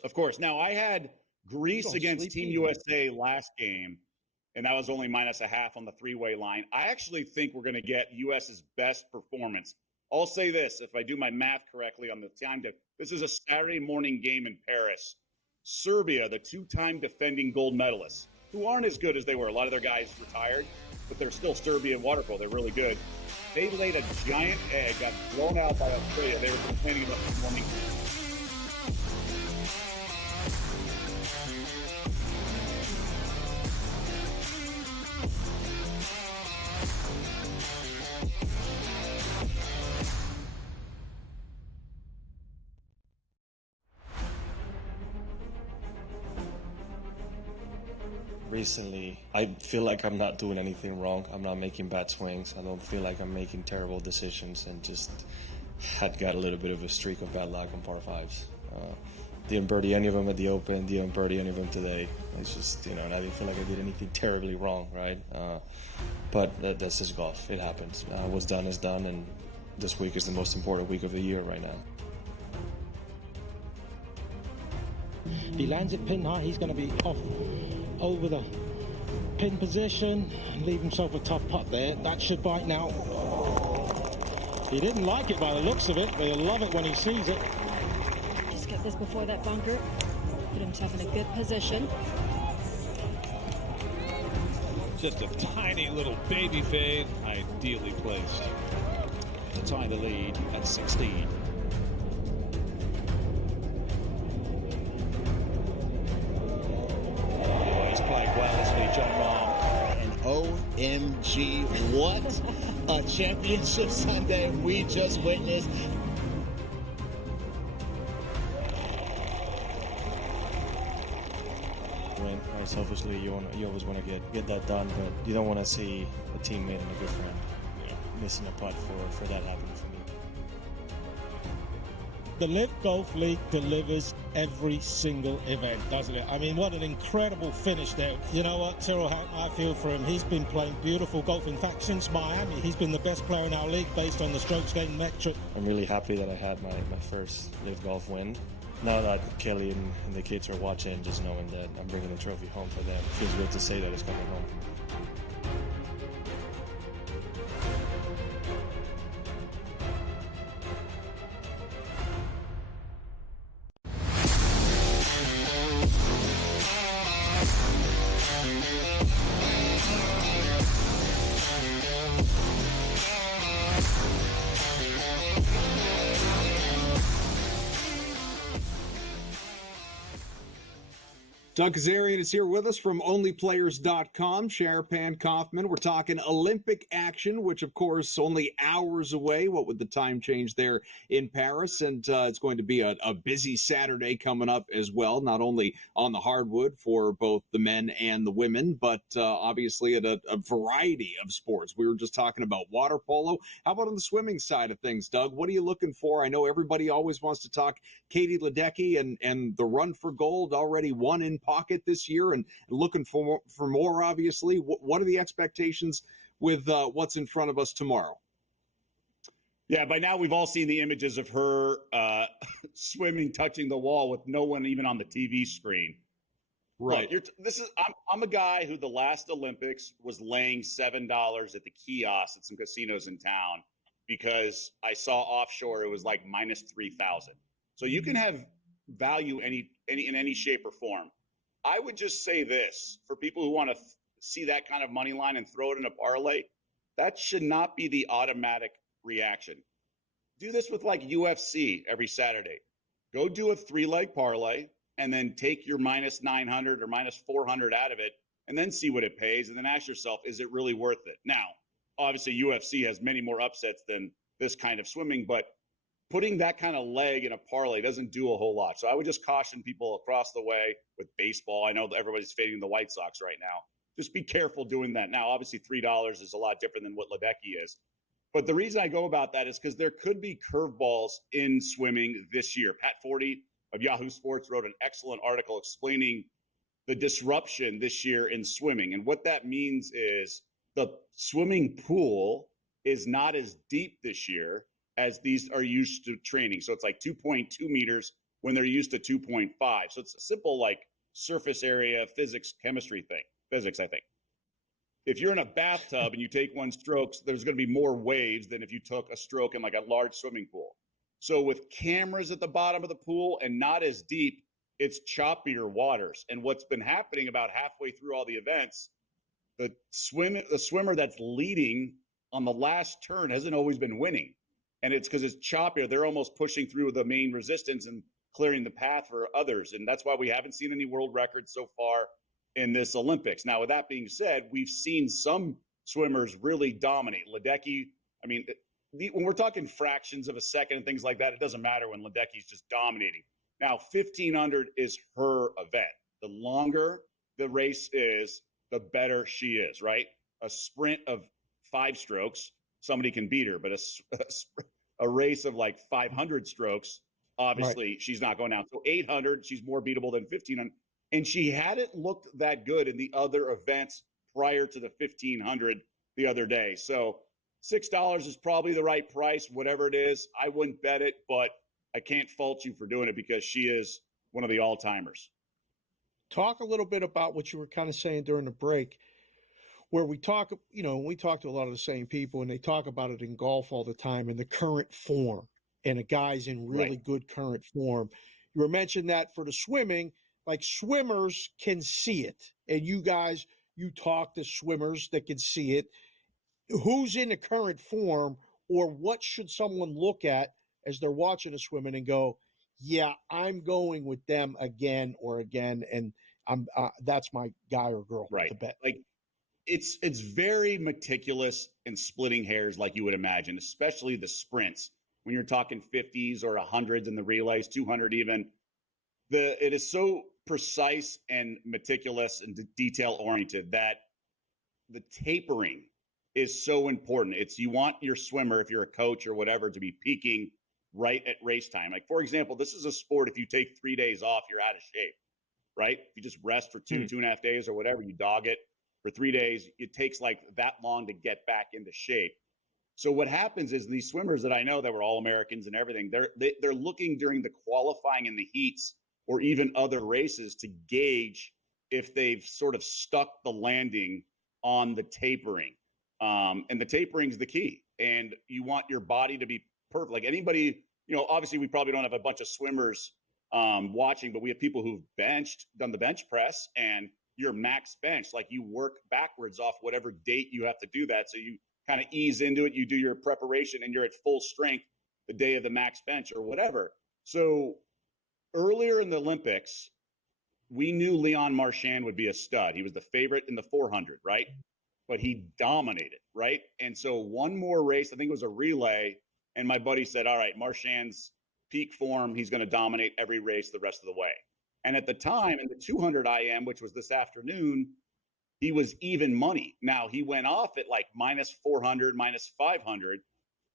Of course. Now, I had Greece against Team USA last game, and that was only -0.5 on the 3-way line. I actually think we're going to get US's best performance. I'll say this, if I do my math correctly on the time, this is a Saturday morning game in Paris. Serbia, the 2-time defending gold medalists, who aren't as good as they were. A lot of their guys retired, but they're still Serbian water polo. They're really good. They laid a giant egg, got blown out by Australia. They were complaining about this morning. Recently, I feel like I'm not doing anything wrong. I'm not making bad swings. I don't feel like I'm making terrible decisions, and just had got a little bit of a streak of bad luck on par fives. Didn't birdie any of them at the Open, didn't birdie any of them today. It's just, and I didn't feel like I did anything terribly wrong, right? But that's just golf. It happens. What's done is done, and this week is the most important week of the year right now. He lands it pin high, he's going to be off over the pin position and leave himself a tough putt there. That should bite now. He didn't like it by the looks of it, but he'll love it when he sees it. Just get this before that bunker. Put himself in a good position. Just a tiny little baby fade, ideally placed. To tie the lead at 16. OMG, what a championship Sunday we just witnessed. Right, selfishly, you always want to get that done, but you don't want to see a teammate and a good friend missing a putt for that happening for me. The Live Golf League delivers every single event, doesn't it? I mean, what an incredible finish there. You know what, Tyrrell Hatton, I feel for him. He's been playing beautiful golf. In fact, since Miami, he's been the best player in our league based on the strokes gained metric. I'm really happy that I had my first Live Golf win. Now that Kelly and the kids are watching, just knowing that I'm bringing the trophy home for them, it feels good to say that it's coming home. Doug Kazarian is here with us from OnlyPlayers.com. Sharapan, Kaufman. We're talking Olympic action, which, of course, only hours away. What would the time change there in Paris? And it's going to be a busy Saturday coming up as well, not only on the hardwood for both the men and the women, but obviously at a variety of sports. We were just talking about water polo. How about on the swimming side of things, Doug? What are you looking for? I know everybody always wants to talk Katie Ledecky and the run for gold, already won in pocket this year and looking for more, obviously. What are the expectations with what's in front of us tomorrow? Yeah, by now we've all seen the images of her swimming, touching the wall with no one even on the TV screen. Right. Look, I'm a guy who the last Olympics was laying $7 at the kiosk at some casinos in town because I saw offshore it was like minus 3,000. So you can have value in any shape or form. I would just say this for people who want to see that kind of money line and throw it in a parlay, that should not be the automatic reaction. Do this with like UFC every Saturday. Go do a 3-leg parlay and then take your minus 900 or minus 400 out of it and then see what it pays. And then ask yourself, is it really worth it? Now, obviously UFC has many more upsets than this kind of swimming, but putting that kind of leg in a parlay doesn't do a whole lot. So I would just caution people across the way with baseball. I know that everybody's fading the White Sox right now. Just be careful doing that. Now, obviously $3 is a lot different than what Ledecky is. But the reason I go about that is because there could be curveballs in swimming this year. Pat Forty of Yahoo Sports wrote an excellent article explaining the disruption this year in swimming. And what that means is the swimming pool is not as deep this year as these are used to training. So it's like 2.2 meters when they're used to 2.5. So it's a simple like surface area physics, chemistry thing. Physics, I think. If you're in a bathtub and you take one stroke, there's going to be more waves than if you took a stroke in like a large swimming pool. So with cameras at the bottom of the pool and not as deep, it's choppier waters. And what's been happening about halfway through all the events, the swimmer that's leading on the last turn hasn't always been winning. And it's because it's choppier. They're almost pushing through the main resistance and clearing the path for others. And that's why we haven't seen any world records so far in this Olympics. Now, with that being said, we've seen some swimmers really dominate. Ledecky, I mean, when we're talking fractions of a second and things like that, it doesn't matter when Ledecky's just dominating. Now, 1,500 is her event. The longer the race is, the better she is, right? A sprint of 5 strokes, somebody can beat her, but a race of like 500 strokes, obviously right, she's not going down. So 800, she's more beatable than 1,500. And she hadn't looked that good in the other events prior to the 1,500 the other day. So $6 is probably the right price, whatever it is. I wouldn't bet it, but I can't fault you for doing it because she is one of the all-timers. Talk a little bit about what you were kind of saying during the break, where we talk, we talk to a lot of the same people, and they talk about it in golf all the time and the current form and a guy's in really good current form. You were mentioning that for the swimming, like swimmers can see it. And you guys, you talk to swimmers that can see it. Who's in the current form, or what should someone look at as they're watching a swimming and go, yeah, I'm going with them again or again, and I'm that's my guy or girl to bet. Like it's very meticulous in splitting hairs, like you would imagine, especially the sprints. When you're talking 50s or 100s in the relays, 200 even, it is so precise and meticulous and detail oriented that the tapering is so important. You want your swimmer, if you're a coach or whatever, to be peaking right at race time. Like, for example, this is a sport, if you take 3 days off, you're out of shape, right? If you just rest for 2.5 days or whatever, you dog it for 3 days, it takes like that long to get back into shape. So what happens is these swimmers that I know that were all Americans and everything, they're looking during the qualifying and the heats or even other races to gauge if they've sort of stuck the landing on the tapering. And the tapering is the key. And you want your body to be perfect. Like anybody, obviously we probably don't have a bunch of swimmers watching, but we have people who've done the bench press, and your max bench, like you work backwards off whatever date you have to do that. So you kind of ease into it. You do your preparation and you're at full strength the day of the max bench or whatever. So earlier in the Olympics, we knew Leon Marchand would be a stud. He was the favorite in the 400, right? But he dominated, right? And so one more race, I think it was a relay, and my buddy said, all right, Marchand's peak form, he's going to dominate every race the rest of the way. And at the time, in the 200 IM, which was this afternoon, he was even money. Now, he went off at like minus 400, minus 500,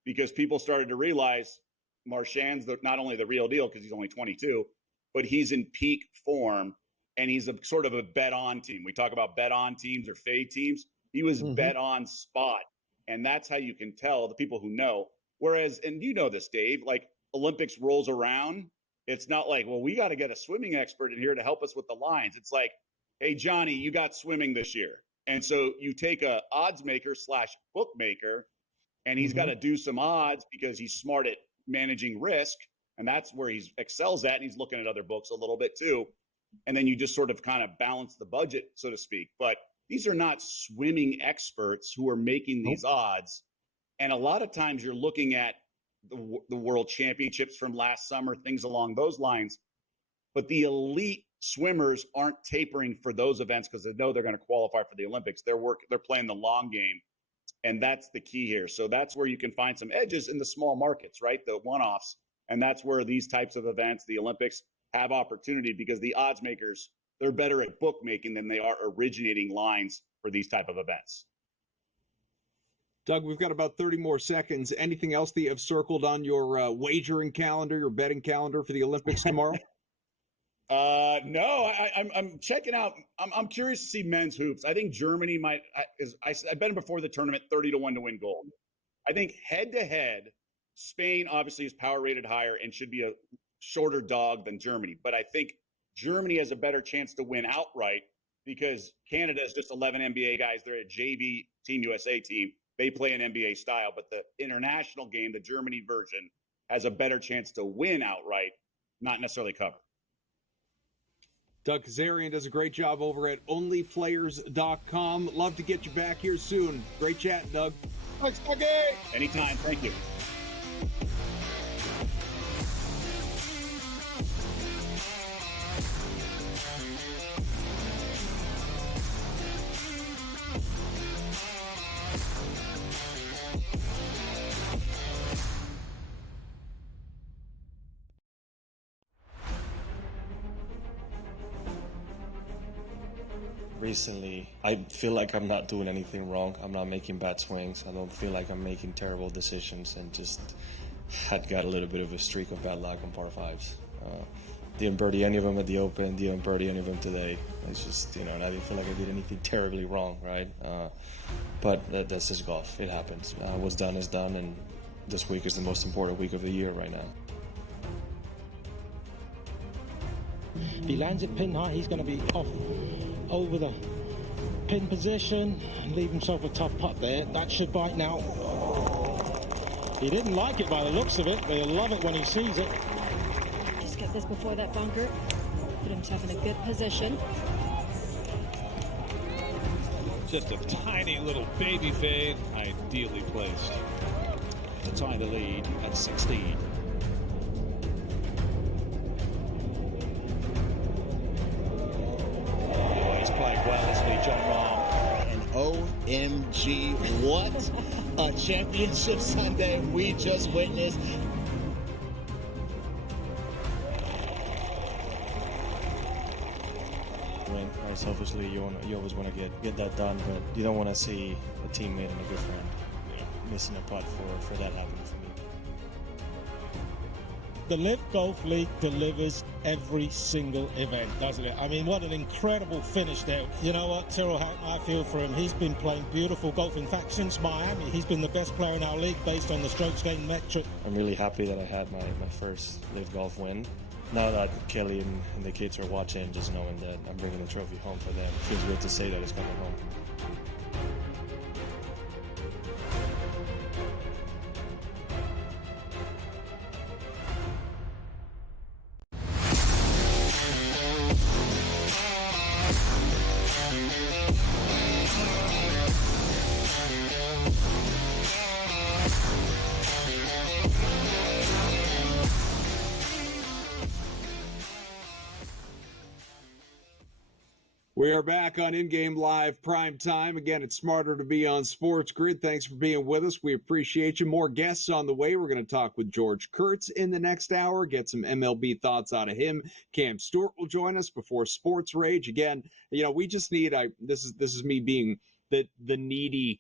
because people started to realize Marchand's not only the real deal because he's only 22, but he's in peak form, and he's a sort of a bet-on team. We talk about bet-on teams or fade teams. He was bet on spot, and that's how you can tell, the people who know, Whereas, and you know this, Dave, like Olympics rolls around, it's not like, well, we got to get a swimming expert in here to help us with the lines. It's like, hey, Johnny, you got swimming this year. And so you take a odds maker / bookmaker, and he's got to do some odds because he's smart at managing risk. And that's where he excels at. And he's looking at other books a little bit too. And then you just sort of kind of balance the budget, so to speak. But these are not swimming experts who are making these odds. And a lot of times you're looking at the world championships from last summer, things along those lines. But the elite swimmers aren't tapering for those events because they know they're going to qualify for the Olympics. They're playing the long game. And that's the key here. So that's where you can find some edges in the small markets, right? The one-offs. And that's where these types of events, the Olympics, have opportunity because the odds makers, they're better at bookmaking than they are originating lines for these type of events. Doug, we've got about 30 more seconds. Anything else that you have circled on your wagering calendar, your betting calendar for the Olympics tomorrow? No, I'm checking out. I'm curious to see men's hoops. I think Germany might. I bet them before the tournament 30-1 to win gold. I think head to head, Spain obviously is power rated higher and should be a shorter dog than Germany. But I think Germany has a better chance to win outright because Canada is just 11 NBA guys. They're a JV Team USA team. They play an NBA style, but the international game, the Germany version, has a better chance to win outright, not necessarily cover. Doug Kazarian does a great job over at onlyplayers.com. Love to get you back here soon. Great chat, Doug. Thanks, Dougie. Anytime. Thank you. Recently, I feel like I'm not doing anything wrong. I'm not making bad swings. I don't feel like I'm making terrible decisions and just had got a little bit of a streak of bad luck on par fives. Didn't birdie any of them at the Open, didn't birdie any of them today. It's just, and I didn't feel like I did anything terribly wrong, right? But that's just golf. It happens. What's done is done, and this week is the most important week of the year right now. He lands it pin high, he's going to be off over the pin position and leave himself a tough putt there. That should bite now. He didn't like it by the looks of it, but he'll love it when he sees it. Just get this before that bunker. Put himself in a good position. Just a tiny little baby fade, ideally placed to tie the lead at 16. OMG, what a championship Sunday we just witnessed. Right, selfishly, you always want to get that done, but you don't want to see a teammate and a good friend missing a putt for that happening for me. The Live Golf League delivers every single event, doesn't it? I mean, what an incredible finish there. You know what, Tyrrell Hatton, I feel for him. He's been playing beautiful golf. In fact, since Miami, he's been the best player in our league based on the strokes gained metric. I'm really happy that I had my first Live Golf win. Now that Kelly and the kids are watching, just knowing that I'm bringing the trophy home for them, it feels good to say that it's coming home. We are back on InGame Live Prime Time. Again, it's smarter to be on SportsGrid. Thanks for being with us. We appreciate you. More guests on the way. We're going to talk with George Kurtz in the next hour, get some MLB thoughts out of him. Cam Stewart will join us before Sports Rage. Again, we just need, this is me being the needy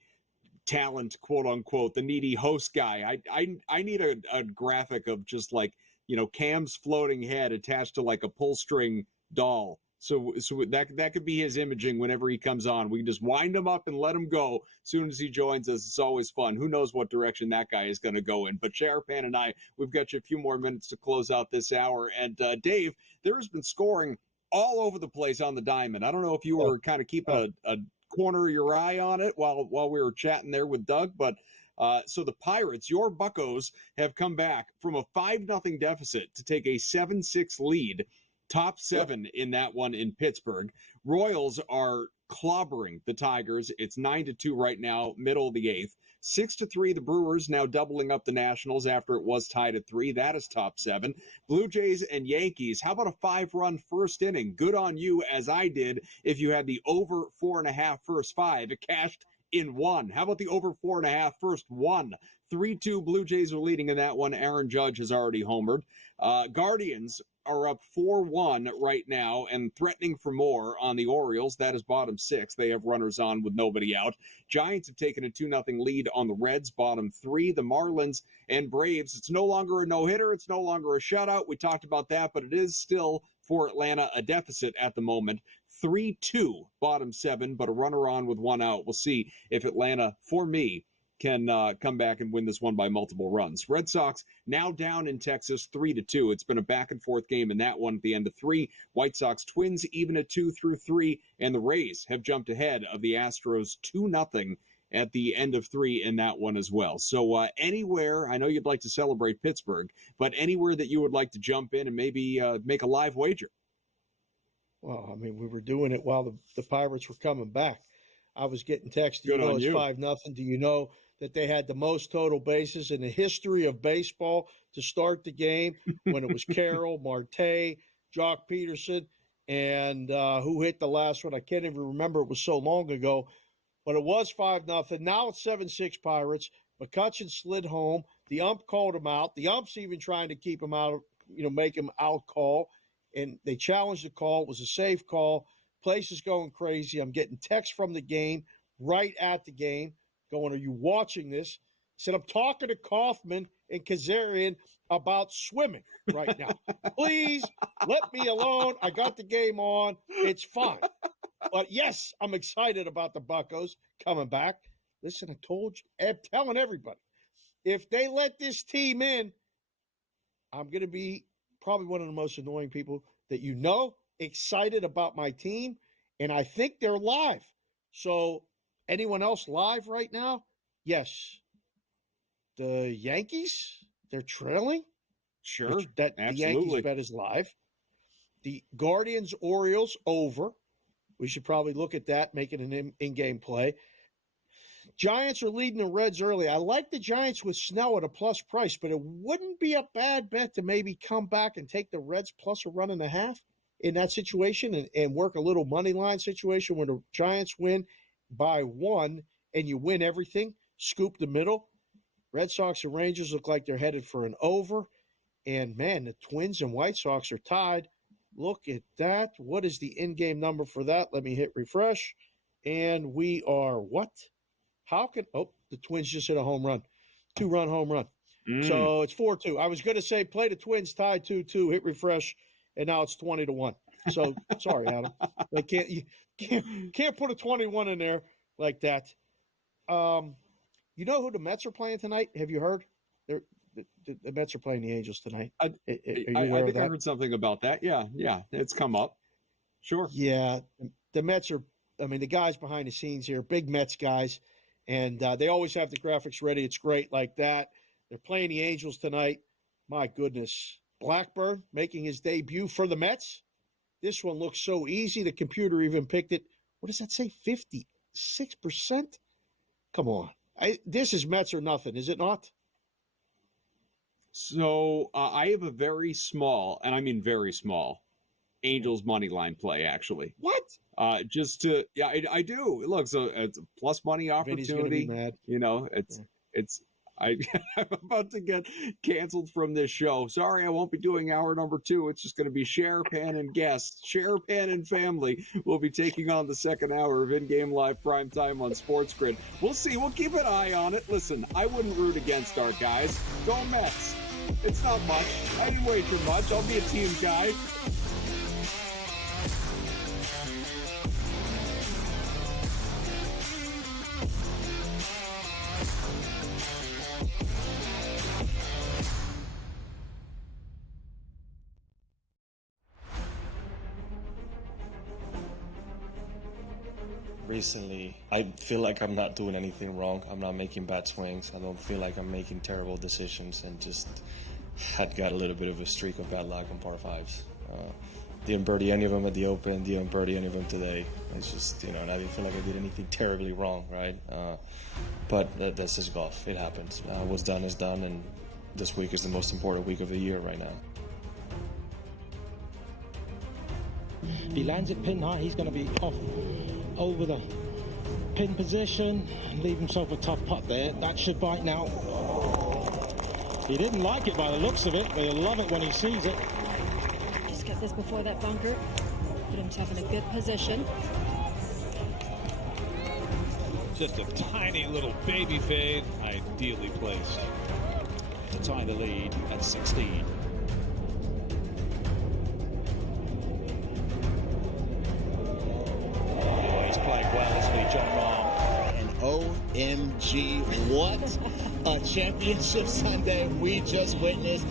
talent, quote unquote, the needy host guy. I need a graphic of just like, Cam's floating head attached to like a pull string doll, So that could be his imaging whenever he comes on. We can just wind him up and let him go as soon as he joins us. It's always fun. Who knows what direction that guy is going to go in. But Sharapan and I, we've got you a few more minutes to close out this hour. And Dave, there has been scoring all over the place on the diamond. I don't know if you were kind of keeping a corner of your eye on it while we were chatting there with Doug, but so the Pirates, your Buccos, have come back from a 5-0 deficit to take a 7-6 lead. Top 7 in that one in Pittsburgh. Royals are clobbering the Tigers. It's 9-2 right now, middle of the 8th. 6-3, the Brewers now doubling up the Nationals after it was tied at 3. That is top 7. Blue Jays and Yankees. How about a 5-run first inning? Good on you, as I did. If you had the over 4.5 first 5, it cashed in 1. How about the over 4.5 first 1? 3-2, Blue Jays are leading in that one. Aaron Judge has already homered. Guardians are up 4-1 right now and threatening for more on the Orioles. That is bottom 6. They have runners on with nobody out. Giants have taken a 2-0 lead on the Reds, bottom 3. The Marlins and Braves, it's no longer a no-hitter. It's no longer a shutout. We talked about that, but it is still, for Atlanta, a deficit at the moment. 3-2, bottom 7, but a runner on with 1 out. We'll see if Atlanta, for me, can come back and win this one by multiple runs. Red Sox now down in Texas 3-2. It's been a back-and-forth game in that one at the end of 3. White Sox Twins even at 2 through 3, and the Rays have jumped ahead of the Astros 2-0 at the end of 3 in that one as well. So anywhere, I know you'd like to celebrate Pittsburgh, but anywhere that you would like to jump in and maybe make a live wager. Well, I mean, we were doing it while the Pirates were coming back. I was getting texts. Do you know it's 5-0? Do you know that they had the most total bases in the history of baseball to start the game when it was Carroll, Marte, Jock Peterson, and who hit the last one? I can't even remember. It was so long ago. But it was 5-0. Now it's 7-6 Pirates. McCutchen slid home. The ump called him out. The ump's even trying to keep him out, make him out call. And they challenged the call. It was a safe call. Place is going crazy. I'm getting texts from the game, right at the game, going, are you watching this? I said, I'm talking to Kaufman and Kazarian about swimming right now. Please let me alone. I got the game on. It's fine. But, yes, I'm excited about the Buccos coming back. Listen, I told you, I'm telling everybody, if they let this team in, I'm going to be probably one of the most annoying people that excited about my team, and I think they're live. So anyone else live right now? Yes. The Yankees, they're trailing. Sure, The Yankees bet is live. The Guardians, Orioles, over. We should probably look at that, making an in-game play. Giants are leading the Reds early. I like the Giants with Snell at a plus price, but it wouldn't be a bad bet to maybe come back and take the Reds plus a 1.5 in that situation and work a little money line situation where the Giants win by 1 and you win everything, scoop the middle. Red Sox and Rangers look like they're headed for an over. And, man, the Twins and White Sox are tied. Look at that. What is the in-game number for that? Let me hit refresh. And we are what? The Twins just hit a home run, 2-run home run. So it's 4-2. I was going to say play the Twins tied 2-2, hit refresh, and now it's 20-1. So sorry, Adam. You can't put a 21 in there like that. You know who the Mets are playing tonight? Have you heard? The Mets are playing the Angels tonight. I think I heard something about that. Yeah, it's come up. Sure. Yeah, the Mets are. I mean, the guys behind the scenes here, big Mets guys. And they always have the graphics ready. It's great like that. They're playing the Angels tonight. My goodness. Blackburn making his debut for the Mets. This one looks so easy. The computer even picked it. What does that say? 56%? Come on. This is Mets or nothing, is it not? So I have a very small, and I mean very small, Angels money line play, actually. What? I do. Look, so it's a plus money opportunity. Mad. I'm about to get canceled from this show. Sorry, I won't be doing hour number 2. It's just going to be Sharapan and guests. Sharapan and family will be taking on the second hour of in-game live prime time on SportsGrid. We'll see. We'll keep an eye on it. Listen, I wouldn't root against our guys. Go Mets. It's not much. I didn't wager much. I'll be a team guy. Recently, I feel like I'm not doing anything wrong. I'm not making bad swings. I don't feel like I'm making terrible decisions, and just had got a little bit of a streak of bad luck on par fives. Didn't birdie any of them at the Open, didn't birdie any of them today. It's just, and I didn't feel like I did anything terribly wrong, right? But that's just golf. It happens. What's done is done, and this week is the most important week of the year right now. He lands it pin high, he's going to be off over the pin position and leave himself a tough putt there. That should bite now. He didn't like it by the looks of it, but he'll love it when he sees it. Just get this before that bunker. Put himself in a good position. Just a tiny little baby fade, ideally placed to tie the lead at 16. Oh, he's playing well, isn't he, John Rahm? And OMG, what a championship Sunday we just witnessed.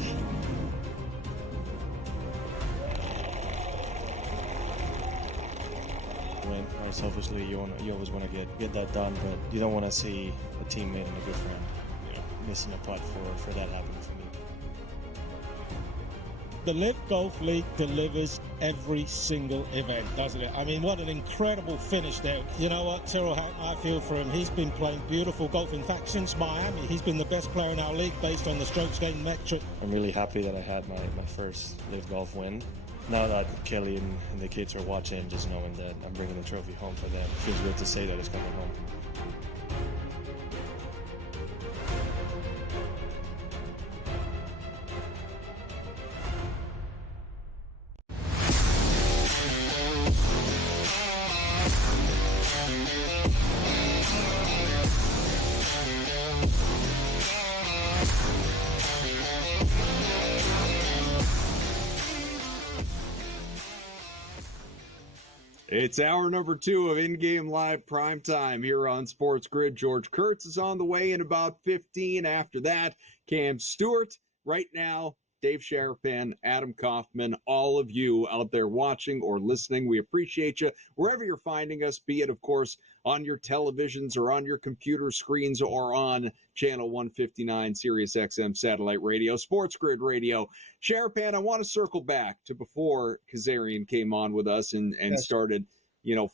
Selfishly, you always want to get that done, but you don't want to see a teammate and a good friend missing a putt for that happening for me. The Live Golf League delivers every single event, doesn't it? I mean, what an incredible finish there. You know what, Tyrrell Hatton, I feel for him. He's been playing beautiful golf. In fact, since Miami, he's been the best player in our league based on the strokes gained metric. I'm really happy that I had my first Live Golf win. Now that Kelly and the kids are watching, just knowing that I'm bringing the trophy home for them, it feels good to say that it's coming home. It's hour number 2 of InGame Live Primetime here on SportsGrid. George Kurtz is on the way in about 15. After that, Cam Stewart. Right now, Dave Sharapan, Adam Kaufman, all of you out there watching or listening, we appreciate you wherever you're finding us, be it, of course, on your televisions or on your computer screens or on channel 159 Sirius XM satellite radio, SportsGrid radio. Sharapan, I want to circle back to before Kazarian came on with us and Yes. started,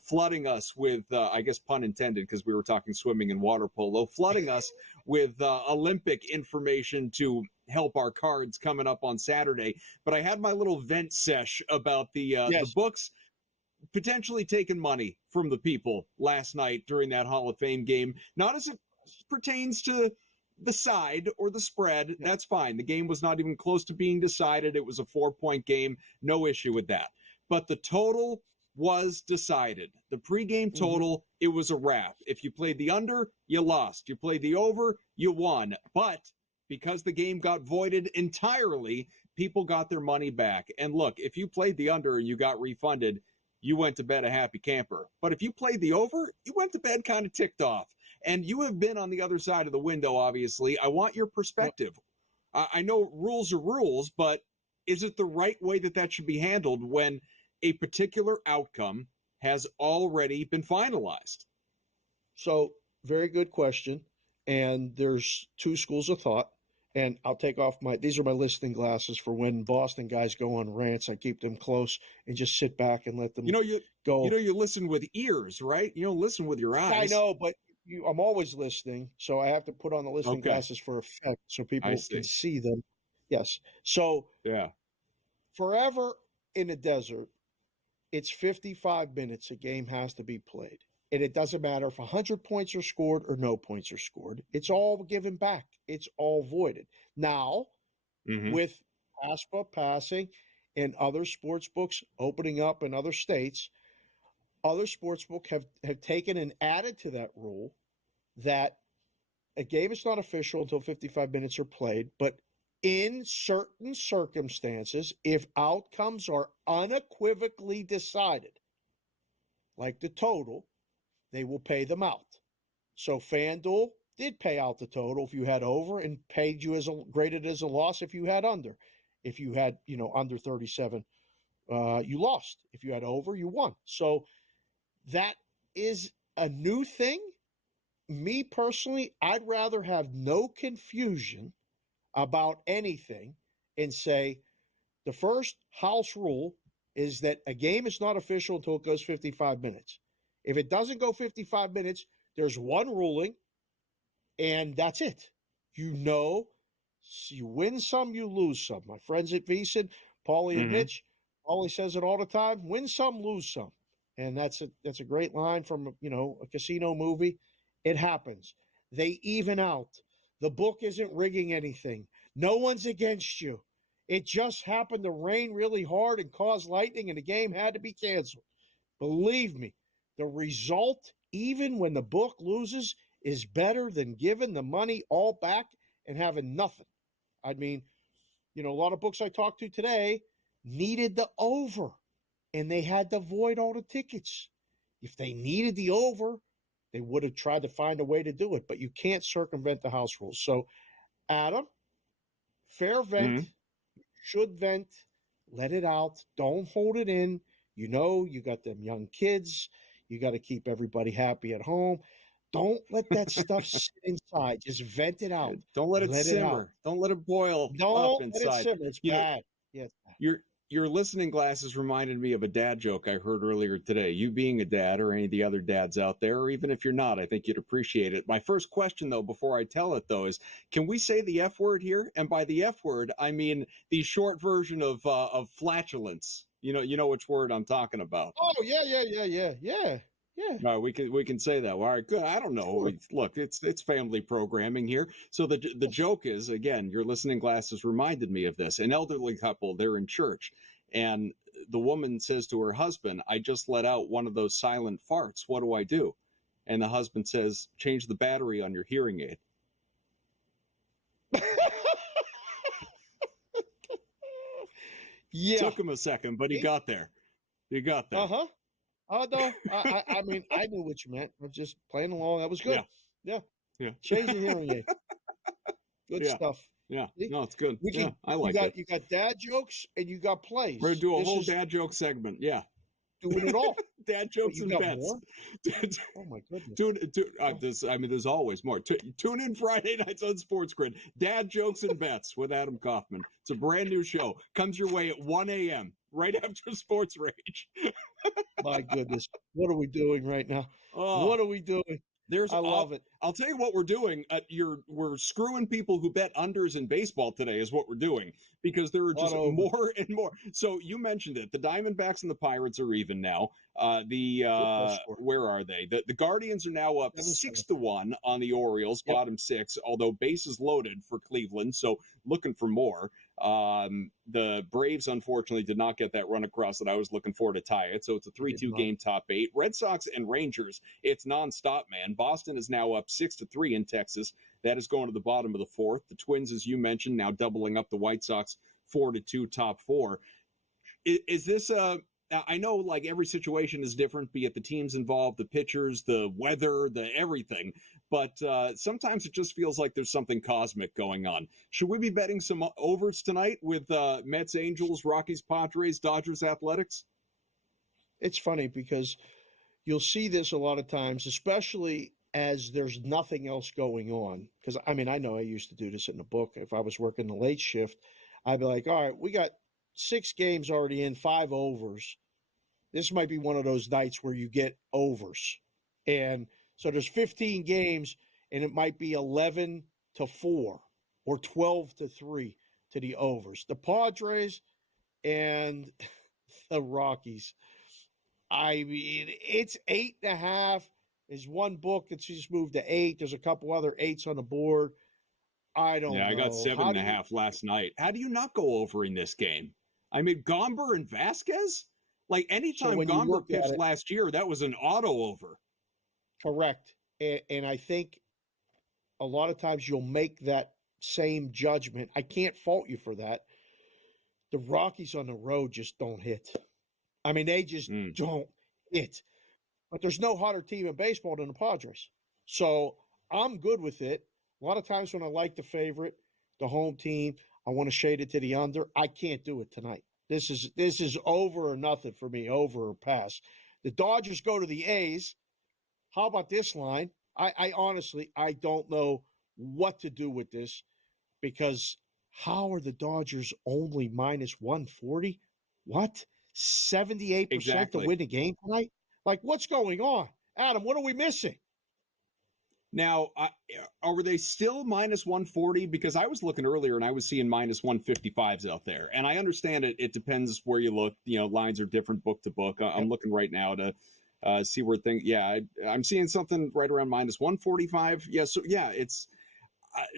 flooding us with, I guess pun intended, because we were talking swimming and water polo, flooding us with Olympic information to help our cards coming up on Saturday. But I had my little vent sesh about the books potentially taking money from the people last night during that Hall of Fame game. Not as it pertains to the side or the spread. That's fine. The game was not even close to being decided. It was a 4-point game. No issue with that. But the total was decided. The pregame total, it was a wrap. If you played the under, you lost. You played the over, you won. But because the game got voided entirely, people got their money back. And look, if you played the under and you got refunded, you went to bed a happy camper. But if you played the over, you went to bed kind of ticked off. And you have been on the other side of the window, obviously. I want your perspective. I know rules are rules, but is it the right way that should be handled when a particular outcome has already been finalized? So, very good question. And there's two schools of thought. And I'll take off these are my listening glasses for when Boston guys go on rants. I keep them close and just sit back and let them go. You listen with ears, right? You don't listen with your eyes. I know, but I'm always listening. So I have to put on the listening glasses for effect so people can see them. Yes. So forever in the desert, it's 55 minutes a game has to be played. And it doesn't matter if 100 points are scored or no points are scored. It's all given back. It's all voided. Now, with PASPA passing and other sports books opening up in other states, other sports books have taken and added to that rule that a game is not official until 55 minutes are played, but in certain circumstances, if outcomes are unequivocally decided, like the total, they will pay them out. So FanDuel did pay out the total if you had over and paid you graded as a loss if you had under. If you had, under 37, you lost. If you had over, you won. So that is a new thing, me personally, I'd rather have no confusion about anything and say the first house rule is that a game is not official until it goes 55 minutes. If it doesn't go 55 minutes, there's one ruling, and that's it. You win some, you lose some. My friends at VSiN, Paulie and Mitch, Paulie says it all the time: win some, lose some. And that's a great line from a casino movie. It happens. They even out. The book isn't rigging anything. No one's against you. It just happened to rain really hard and cause lightning, and the game had to be canceled. Believe me, the result, even when the book loses, is better than giving the money all back and having nothing. I mean, a lot of books I talked to today needed the over, and they had to void all the tickets. If they needed the over, they would have tried to find a way to do it, but you can't circumvent the house rules. So, Adam, fair vent, should vent, let it out. Don't hold it in. You got them young kids. You got to keep everybody happy at home. Don't let that stuff sit inside. Just vent it out. Don't let it simmer. Don't let it boil up inside. Don't let it simmer. It's bad. Yeah, it's bad. Your listening glasses reminded me of a dad joke I heard earlier today. You being a dad, or any of the other dads out there, or even if you're not, I think you'd appreciate it. My first question, though, before I tell it, though, is can we say the F word here? And by the F word, I mean the short version of flatulence. You know which word I'm talking about. Oh, yeah. All right, we can say that. All right, good. I don't know. Sure. Look, it's family programming here. So the joke is, again, your listening glasses reminded me of this. An elderly couple, they're in church, and the woman says to her husband, "I just let out one of those silent farts. What do I do?" And the husband says, "Change the battery on your hearing aid." Yeah. Took him a second, but he got there. Uh-huh. No, I mean, I knew what you meant. I'm just playing along. That was good. Yeah. Change the hearing aid. Good stuff. Yeah. See? No, it's good. I like it. You got dad jokes and you got plays. We're going to do a whole dad joke segment. Yeah. Doing it all. Dad jokes and bets. Oh, my goodness. There's always more. Tune in Friday nights on SportsGrid. Dad jokes and bets with Adam Kaufman. It's a brand new show. Comes your way at 1 a.m. right after Sports Rage. My goodness. What are we doing right now? What are we doing? I love it. I'll tell you what we're doing. We're screwing people who bet unders in baseball today is what we're doing, because there are just more and more. So you mentioned it. The Diamondbacks and the Pirates are even now. Where are they? The Guardians are now up 6-1 on the Orioles, bottom six, although bases loaded for Cleveland, so looking for more. The Braves, unfortunately, did not get that run across that I was looking for to tie it, so it's a 3-2 game top eight. Red Sox and Rangers, it's nonstop, man. Boston is now up 6-3 in Texas. That is going to the bottom of the fourth. The Twins, as you mentioned, now doubling up the White Sox 4-2 top four. Is this I know, like, every situation is different, be it the teams involved, the pitchers, the weather, the everything. But sometimes it just feels like there's something cosmic going on. Should we be betting some overs tonight with Mets, Angels, Rockies, Padres, Dodgers, Athletics? It's funny because you'll see this a lot of times, especially as there's nothing else going on. Because, I know I used to do this in the book. If I was working the late shift, I'd be like, all right, we got 6 games already in, 5 overs. This might be one of those nights where you get overs. And so there's 15 games, and it might be 11-4 or 12-3 to the overs. The Padres and the Rockies, it's 8.5. There's one book that's just moved to 8. There's a couple other 8s on the board. I don't know. Yeah, I got 7.5 last night. How do you not go over in this game? Gomber and Vasquez? Like, anytime Gomber pitched last year, that was an auto over. Correct. And I think a lot of times you'll make that same judgment. I can't fault you for that. The Rockies on the road just don't hit. They just don't hit. But there's no hotter team in baseball than the Padres. So I'm good with it. A lot of times when I like the favorite, the home team, I want to shade it to the under. I can't do it tonight. This is over or nothing for me, over or pass. The Dodgers go to the A's. how about this line? I honestly, I don't know what to do with this because how are the Dodgers only minus 140? What? 78% Exactly. to win the game tonight? Like, what's going on? Adam, what are we missing? Now, are they still minus 140? Because I was looking earlier and I was seeing minus 155s out there. And I understand it depends where you look. Lines are different book to book. I'm looking right now to see where things. Yeah, I'm seeing something right around minus 145. Yeah, so yeah, it's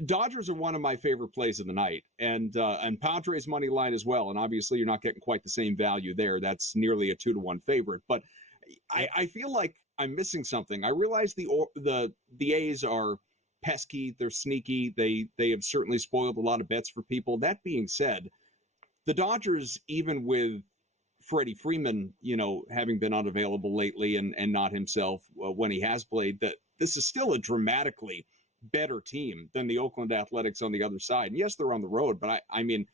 Dodgers are one of my favorite plays of the night, and Padres money line as well. And obviously, you're not getting quite the same value there. That's nearly a 2-1 favorite. But I feel like I'm missing something. I realize the A's are pesky. They're sneaky. They have certainly spoiled a lot of bets for people. That being said, the Dodgers, even with Freddie Freeman, having been unavailable lately and not himself when he has played, that this is still a dramatically better team than the Oakland Athletics on the other side. And yes, they're on the road, but I mean,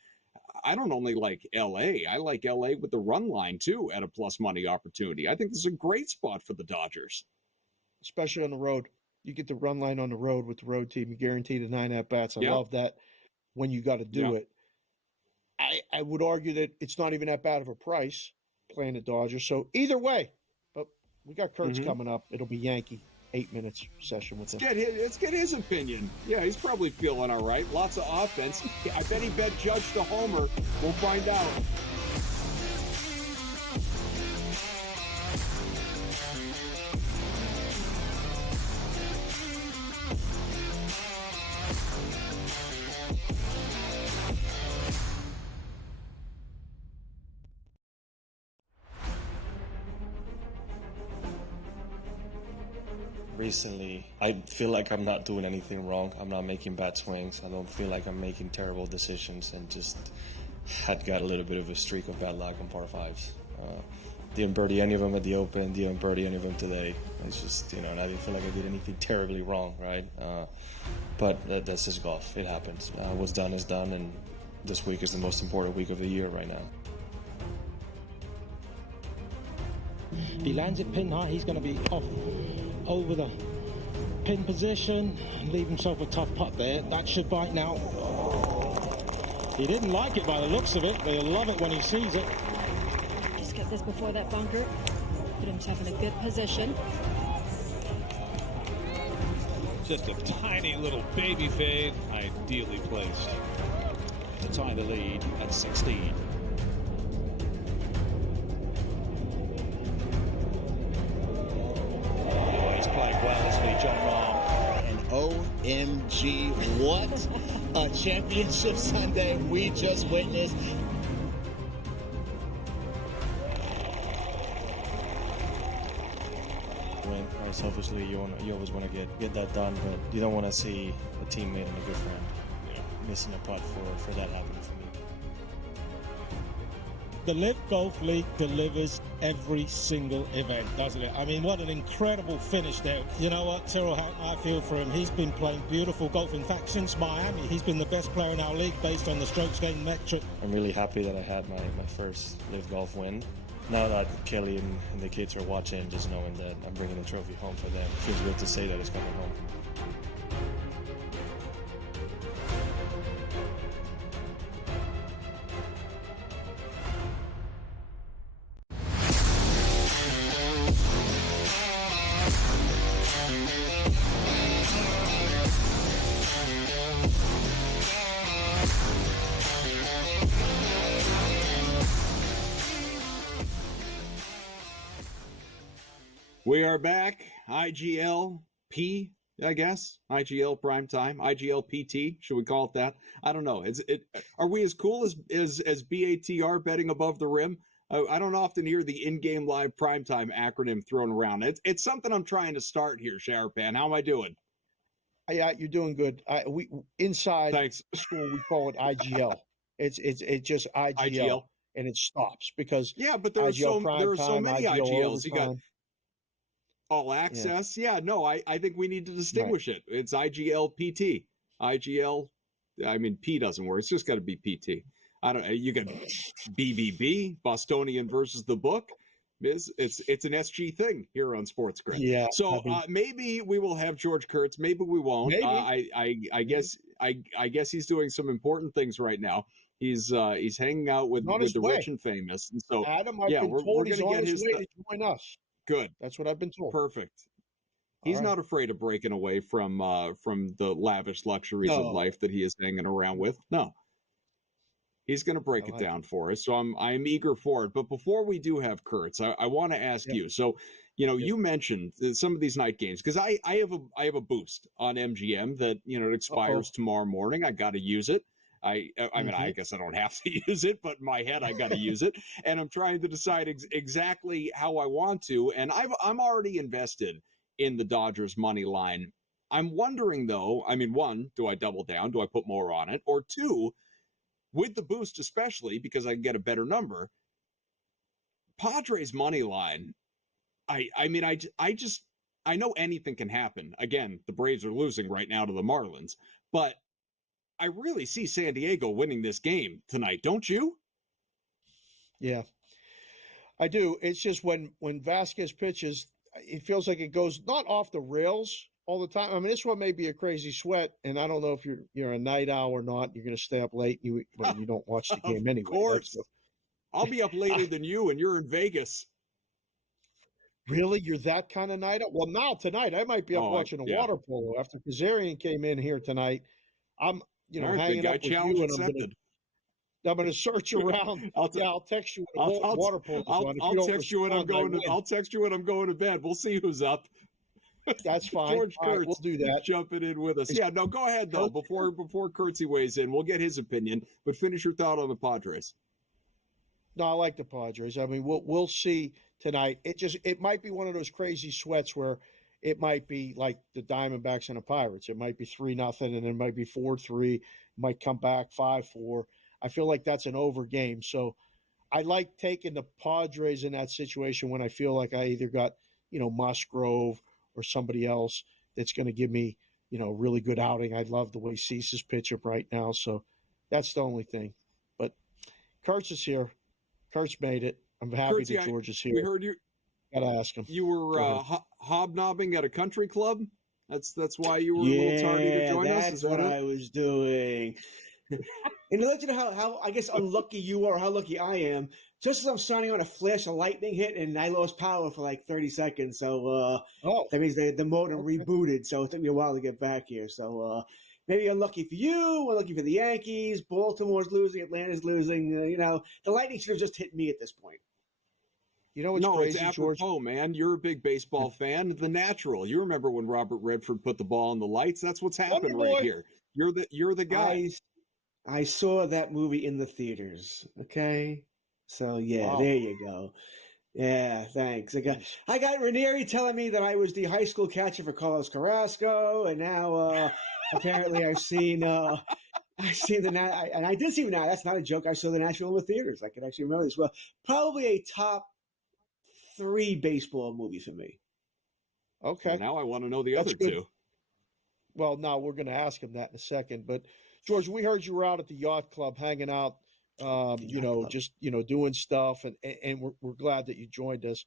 I don't only like LA. I like LA with the run line too at a plus money opportunity. I think this is a great spot for the Dodgers, especially on the road. You get the run line on the road with the road team. You guarantee the 9 at bats. I love that when you got to do it. I would argue that it's not even that bad of a price playing the Dodgers. So either way, but we got Kurtz coming up. It'll be Yankee 8 minutes session with him. Let's get his opinion. Yeah, he's probably feeling all right. Lots of offense. I bet he bet Judge to homer. We'll find out. Recently, I feel like I'm not doing anything wrong. I'm not making bad swings. I don't feel like I'm making terrible decisions, and just had got a little bit of a streak of bad luck on par fives. Didn't birdie any of them at the Open, didn't birdie any of them today. It's just, and I didn't feel like I did anything terribly wrong, right? But that's just golf. It happens. What's done is done, and this week is the most important week of the year right now. He lands it pin high, he's going to be off over the pin position and leave himself a tough putt there. That should bite now. He didn't like it by the looks of it, but he'll love it when he sees it. Just get this before that bunker. Put himself in a good position. Just a tiny little baby fade, ideally placed to tie the lead at 16. John Rahm. And OMG, what a championship Sunday we just witnessed. Right, selfishly, you always want to get that done, but you don't want to see a teammate and a good friend missing a putt for that happening for me. The Live Golf League delivers every single event, doesn't it? I mean, what an incredible finish there. You know what, Tyrrell Hatton, I feel for him. He's been playing beautiful golf. In fact, since Miami, he's been the best player in our league based on the strokes gained metric. I'm really happy that I had my first Live Golf win. Now that Kelly and the kids are watching, just knowing that I'm bringing the trophy home for them, it feels good to say that it's coming home. We are back. IGLP, I guess. IGL PrimeTime. IGL PT. Should we call it that? I don't know. Are we as cool as BATR, betting above the rim? I don't often hear the InGame Live PrimeTime acronym thrown around. It's something I'm trying to start here, Sharapan. How am I doing? Yeah, you're doing good. We inside Thanks. school we call it IGL. It's just IGL, and it stops because but there are so many IGLs. You got all access. Yeah, no, I think we need to distinguish it. It's IGL PT. IGL, I mean, P doesn't work. It's just got to be PT. I don't. You got BBB, Bostonian versus the book. It's an SG thing here on SportsGrid. Yeah. So maybe we will have George Kurtz. Maybe we won't. Maybe. I guess he's doing some important things right now. He's hanging out with the rich and famous. And so Adam, I've yeah, been we're told going he's to on get his his way to join us. Good. That's what I've been told. Perfect. All He's right. not afraid of breaking away from the lavish luxuries of life that he is hanging around with. No. He's going to break it down for us. So I'm eager for it. But before we do have Kurtz, I want to ask you. So, you mentioned some of these night games because I have a boost on MGM that, it expires tomorrow morning. I got to use it. I mean, I guess I don't have to use it, but in my head, I got to use it. And I'm trying to decide exactly how I want to. And I'm already invested in the Dodgers money line. I'm wondering, though, I mean, one, do I double down? Do I put more on it? Or two, with the boost, especially because I can get a better number, Padres money line. I know anything can happen. Again, the Braves are losing right now to the Marlins, but I really see San Diego winning this game tonight. Don't you? Yeah, I do. It's just when Vasquez pitches, it feels like it goes not off the rails all the time. I mean, this one may be a crazy sweat, and I don't know if you're a night owl or not. You're going to stay up late. You don't watch the game anyway. Of course. I'll be up later than you, and you're in Vegas. Really? You're that kind of night owl? Well, now tonight I might be up watching a water polo after Kazarian came in here tonight. I'm hanging up with you, and I'm going to search around. I'll text you when water polo. I'll text you when I'm going to. I'll text you when I'm going to bed. We'll see who's up. That's fine. George Kurtz, right, we'll do that. Jumping in with us. Yeah, no, go ahead though. Before Kurtzy weighs in, we'll get his opinion. But finish your thought on the Padres. No, I like the Padres. I mean, we'll see tonight. It might be one of those crazy sweats where it might be like the Diamondbacks and the Pirates. It might be 3-0, and then it might be 4-3. It might come back 5-4. I feel like that's an over game. So I like taking the Padres in that situation when I feel like I either got Musgrove or somebody else that's going to give me, really good outing. I love the way Cease is pitching right now. So that's the only thing. But Kurtz is here. Kurtz made it. I'm happy Kurtz, that George is here. We heard you. Got to ask him. You were hobnobbing at a country club? That's why you were a little tardy to join us? That's what I was doing. And to let you know how I guess unlucky you are, how lucky I am, just as I'm signing on a flash, a lightning hit, and I lost power for like 30 seconds. So that means the modem rebooted. So it took me a while to get back here. So maybe unlucky for you, unlucky for the Yankees. Baltimore's losing, Atlanta's losing. The lightning should have just hit me at this point. You know what's crazy, it's George? apropos, man. You're a big baseball fan. The natural. You remember when Robert Redford put the ball in the lights? That's what's happened right here. You're the guy. I saw that movie in the theaters. Okay, so Wow. There you go. Yeah, thanks. I got Ranieri telling me that I was the high school catcher for Carlos Carrasco, and now apparently I've seen the and I did see now. That's not a joke. I saw the Nashville in the theaters. I can actually remember this well. Probably a top 3 baseball movie for me. Okay. Well, now I want to know the other two. Well, no, we're going to ask him that in a second. But George, we heard you were out at the yacht club hanging out, doing stuff, and we're glad that you joined us.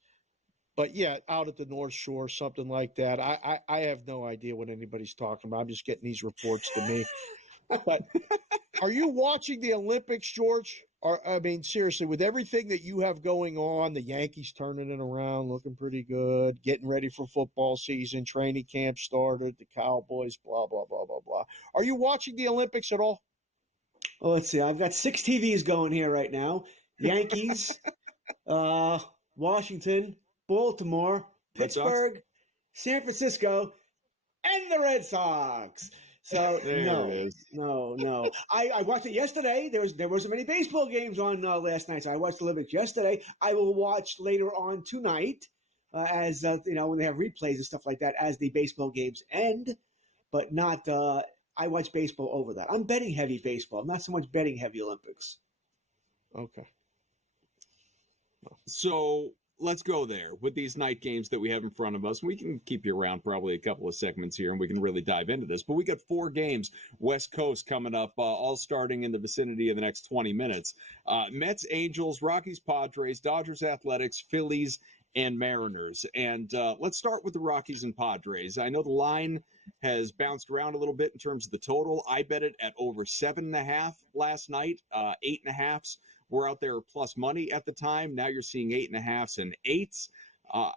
But yeah, out at the North Shore, something like that. I have no idea what anybody's talking about. I'm just getting these reports to me. But are you watching the Olympics, George? Seriously, with everything that you have going on, the Yankees turning it around, looking pretty good, getting ready for football season, training camp started, the Cowboys, blah, blah, blah, blah, blah. Are you watching the Olympics at all? Well, let's see. I've got 6 TVs going here right now. Yankees, Washington, Baltimore, Pittsburgh, San Francisco, and the Red Sox. So no. I watched it yesterday. There wasn't many baseball games on last night, so I watched the Olympics yesterday. I will watch later on tonight, as when they have replays and stuff like that, as the baseball games end. But not. I watch baseball over that. I'm betting heavy baseball, not so much betting heavy Olympics. Okay. So let's go there with these night games that we have in front of us. We can keep you around probably a couple of segments here, and we can really dive into this. But we got 4 games West Coast coming up, all starting in the vicinity of the next 20 minutes. Mets, Angels, Rockies, Padres, Dodgers, Athletics, Phillies, and Mariners. And let's start with the Rockies and Padres. I know the line has bounced around a little bit in terms of the total. I bet it at over 7.5 last night. 8.5s were out there plus money at the time. Now you're seeing 8.5s and 8s.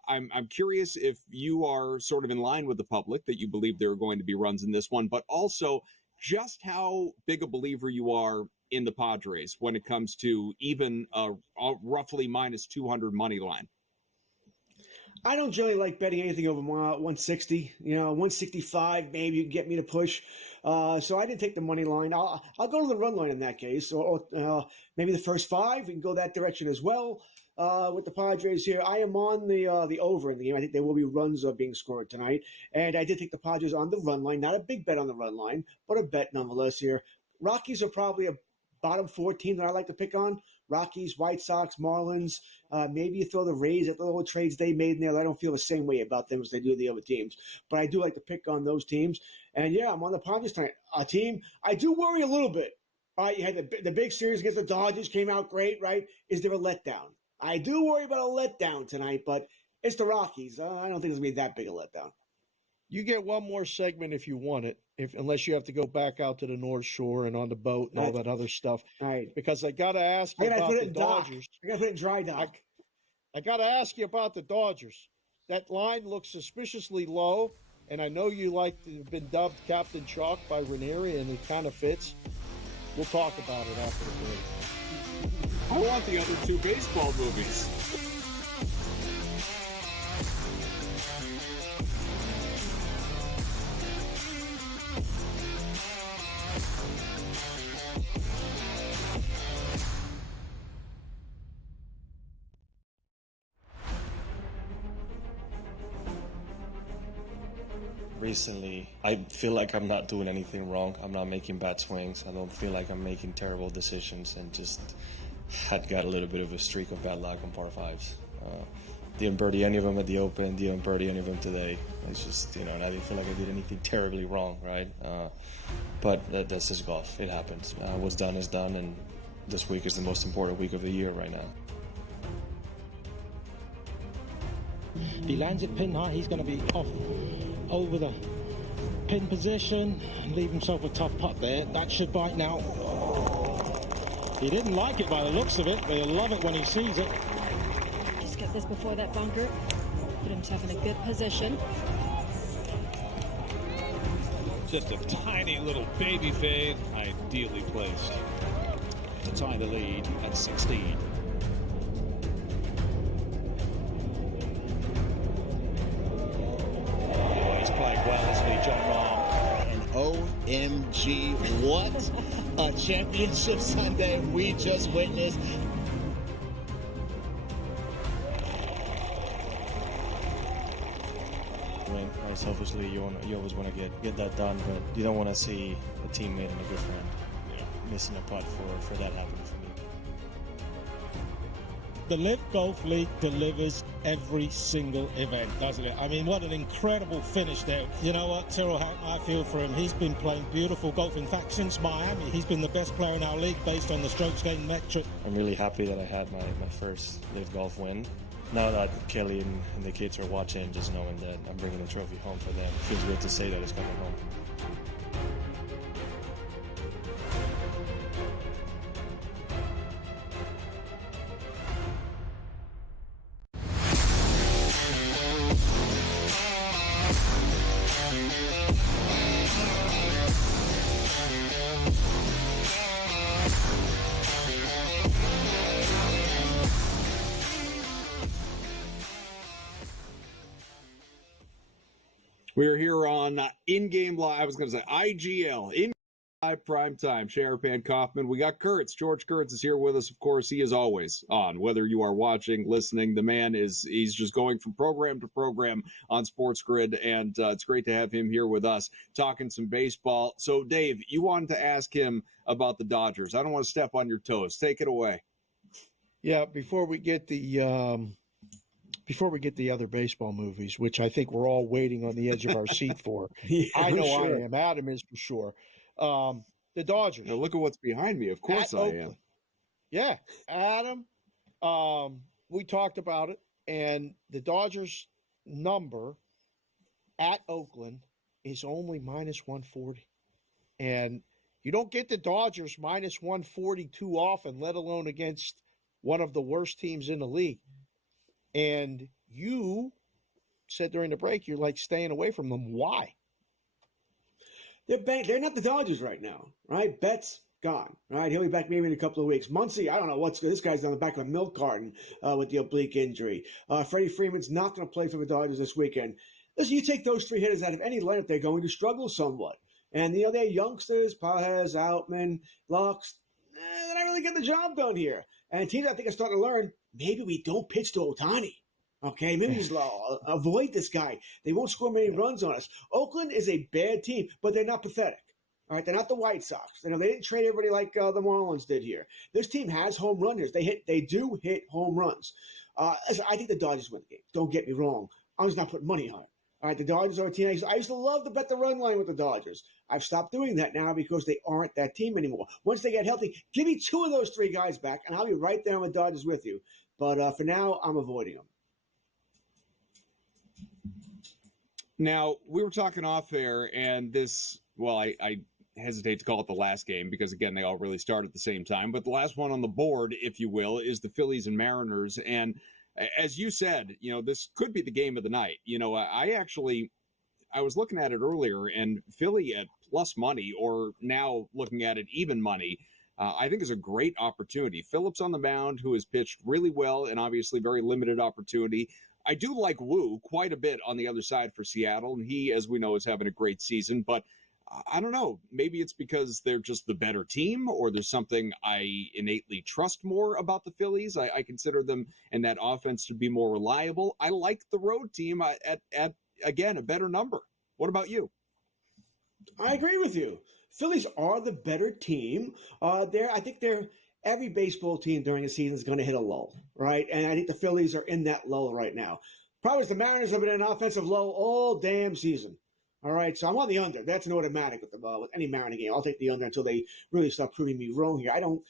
I'm curious if you are sort of in line with the public that you believe there are going to be runs in this one, but also just how big a believer you are in the Padres when it comes to even a roughly minus 200 money line. I don't generally like betting anything over 160. 165 maybe you can get me to push. So I didn't take the money line. I'll go to the run line in that case, or maybe the first 5. We can go that direction as well. With the Padres here, I am on the over in the game. I think there will be runs being scored tonight, and I did take the Padres on the run line. Not a big bet on the run line, but a bet nonetheless here. Rockies are probably a bottom 4 team that I like to pick on. Rockies, White Sox, Marlins. Maybe you throw the Rays at the little trades they made in there. I don't feel the same way about them as they do the other teams. But I do like to pick on those teams. And, yeah, I'm on the Padres tonight. A team, I do worry a little bit. All right, you had the big series against the Dodgers, came out great, right? Is there a letdown? I do worry about a letdown tonight, but it's the Rockies. I don't think it's going to be that big a letdown. You get one more segment if you want it, unless you have to go back out to the North Shore and on the boat and all that other stuff. Right. Because I got to ask you about the Dodgers. I got to put it in dry dock. I got to ask you about the Dodgers. That line looks suspiciously low, and I know you been dubbed Captain Chalk by Ranieri, and it kind of fits. We'll talk about it after the break. I want the other 2 baseball movies. Recently, I feel like I'm not doing anything wrong. I'm not making bad swings. I don't feel like I'm making terrible decisions, and just had got a little bit of a streak of bad luck on par 5s. Didn't birdie any of them at the Open, didn't birdie any of them today. It's just, and I didn't feel like I did anything terribly wrong, right? But that's just golf. It happens. What's done is done, and this week is the most important week of the year right now. He lands it pin high. He's going to be off over the pin position and leave himself a tough putt there. That should bite now. He didn't like it by the looks of it, but he'll love it when he sees it. Just get this before that bunker. Put himself in a good position. Just a tiny little baby fade, ideally placed to tie the lead at 16. OMG, what a championship Sunday we just witnessed. Right, selfishly, you always want to get that done, but you don't want to see a teammate and a good friend missing a putt for that happening for me. The Live Golf League delivers every single event, doesn't it? I mean, what an incredible finish there. You know what, Tyrrell Hatton, I feel for him. He's been playing beautiful golf. In fact, since Miami, he's been the best player in our league based on the strokes gained metric. I'm really happy that I had my first Live Golf win. Now that Kelly and the kids are watching, just knowing that I'm bringing the trophy home for them, it feels good to say that it's coming home. We're here on InGame Live. I was going to say IGL, InGame Live PrimeTime. Sharapan, Kaufman. We got Kurtz. George Kurtz is here with us. Of course, he is always on. Whether you are watching, listening, the man he's just going from program to program on SportsGrid, and it's great to have him here with us talking some baseball. So, Dave, you wanted to ask him about the Dodgers. I don't want to step on your toes. Take it away. Yeah, before we get the before we get the other baseball movies, which I think we're all waiting on the edge of our seat for. I know sure. I am. Adam is for sure. The Dodgers. Now look at what's behind me. Of course I am. Yeah, Adam. We talked about it, and the Dodgers number at Oakland is only minus 140. And you don't get the Dodgers minus 140 too often, let alone against one of the worst teams in the league. And you said during the break, you're like staying away from them. Why? They're not the Dodgers right now, right? Betts gone, right? He'll be back maybe in a couple of weeks. Muncy, I don't know what's good. This guy's on the back of a milk carton with the oblique injury. Freddie Freeman's not going to play for the Dodgers this weekend. Listen, you take those three hitters out of any lineup, they're going to struggle somewhat. And, they're youngsters, Pages, Outman, Lux. They're not really getting the job done here. And teams, I think, are starting to learn, maybe we don't pitch to Ohtani. Okay, maybe just avoid this guy. They won't score many runs on us. Oakland is a bad team, but they're not pathetic. All right, they're not the White Sox. They didn't trade everybody like the Marlins did here. This team has home run hitters. They do hit home runs. Listen, I think the Dodgers win the game. Don't get me wrong. I'm just not putting money on it. All right, the Dodgers are a team. I used to love to bet the run line with the Dodgers. I've stopped doing that now because they aren't that team anymore. Once they get healthy, give me two of those three guys back, and I'll be right there on the Dodgers with you. But for now, I'm avoiding them. Now, we were talking off air, and this, well, I hesitate to call it the last game because, again, they all really start at the same time. But the last one on the board, if you will, is the Phillies and Mariners. And as you said, this could be the game of the night. I was looking at it earlier, and Philly at plus money, or now looking at it even money, I think is a great opportunity. Phillips on the mound, who has pitched really well and obviously very limited opportunity. I do like Wu quite a bit on the other side for Seattle, and he, as we know, is having a great season. But I don't know. Maybe it's because they're just the better team, or there's something I innately trust more about the Phillies. I consider them and that offense to be more reliable. I like the road team at again, a better number. What about you? I agree with you. Phillies are the better team. I think every baseball team during the season is going to hit a lull, right? And I think the Phillies are in that lull right now. Problem is the Mariners have been in an offensive lull all damn season. All right, so I'm on the under. That's an automatic with any Mariner game. I'll take the under until they really start proving me wrong here. I don't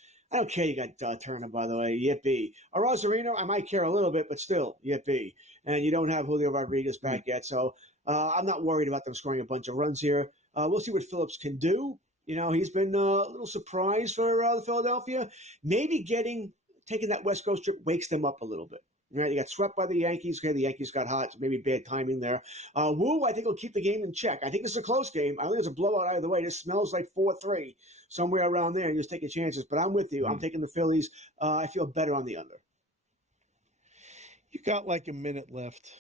care you got Turner, by the way. Yippee. Rosarino, I might care a little bit, but still, yippee. And you don't have Julio Rodriguez back yet, so I'm not worried about them scoring a bunch of runs here. We'll see what Phillips can do. He's been a little surprised for the Philadelphia. Maybe taking that West Coast trip wakes them up a little bit. Right, they got swept by the Yankees. Okay, the Yankees got hot, so maybe bad timing there. Wu, I think, will keep the game in check. I think this is a close game. I think it's a blowout either way. This smells like 4-3, somewhere around there. You just take your chances. But I'm with you. I'm taking the Phillies. I feel better on the under. You got like a minute left.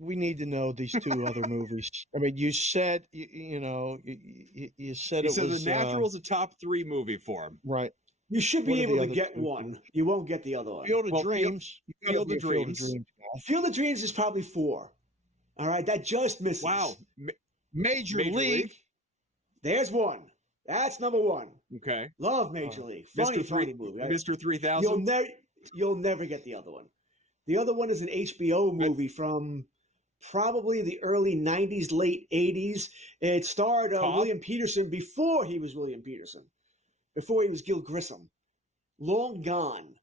We need to know these two other movies. I mean, you said, you said it was... The Natural is a top 3 movie for him. Right. You should be able to get one. You won't get the other one. Field of Dreams. Field of Dreams. Field of Dreams is probably 4. All right, that just misses. Wow. Major League. There's one. That's number 1. Okay. Love Major League. Funny movie. Mr. 3000. You'll never get the other one. The other one is an HBO movie from probably the early 90s, late 80s. It starred William Peterson before he was William Peterson. Before he was Gil Grissom. Long Gone.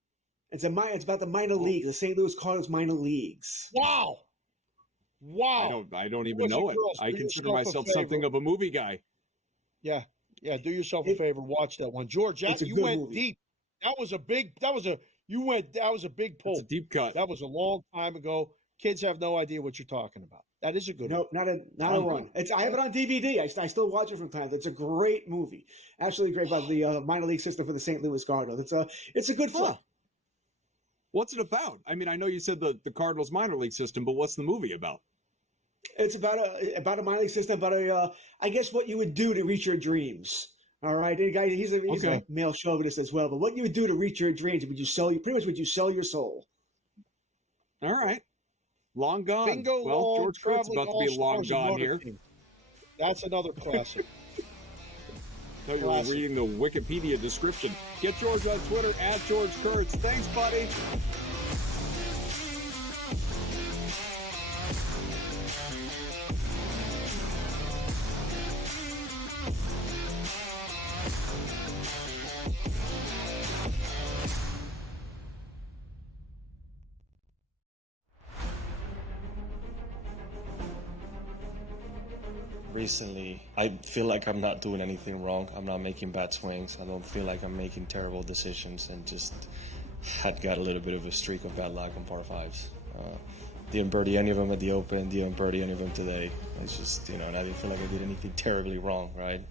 It's about the minor leagues, the St. Louis Cardinals minor leagues. Wow. I don't even know it. I consider myself something of a movie guy. Yeah. Do yourself a favor. Watch that one. George, you went deep. That was a big pull. It's a deep cut. That was a long time ago. Kids have no idea what you're talking about. That is a good one. Nope, not a one. I have it on DVD. I still watch it from time. It's a great movie. Absolutely great about the minor league system for the St. Louis Cardinals. It's a good flick. What's it about? I mean, I know you said the Cardinals minor league system, but what's the movie about? It's about a minor league system, about I guess what you would do to reach your dreams. All right, and guy, he's a male chauvinist as well. But what you would do to reach your dreams? Would you sell your soul? All right. Long Gone. Bingo, well, George Kurt's about to be long gone here. Team. That's another classic. So you were reading the Wikipedia description. Get George on Twitter @GeorgeKurtz. Thanks, buddy. Recently, I feel like I'm not doing anything wrong. I'm not making bad swings. I don't feel like I'm making terrible decisions, and just had got a little bit of a streak of bad luck on par fives. Didn't birdie any of them at the Open, didn't birdie any of them today. It's just, and I didn't feel like I did anything terribly wrong, right?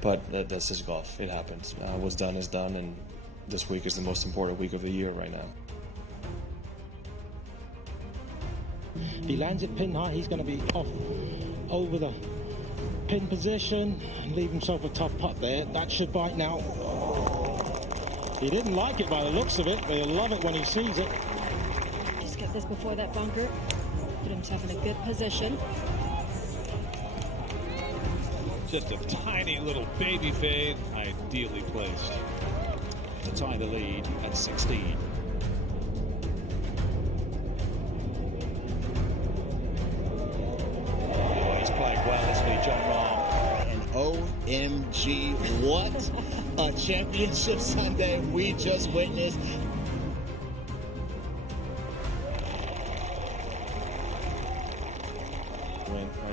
But that's just golf. It happens. What's done is done, and this week is the most important week of the year right now. He lands it pin high, he's going to be off over the pin position and leave himself a tough putt there. That should bite now. He didn't like it by the looks of it, but he'll love it when he sees it. Just get this before that bunker. Put himself in a good position. Just a tiny little baby fade, ideally placed to tie the lead at 16. Oh, he's playing well, isn't he, John Rahm? And OMG, what a championship Sunday we just witnessed.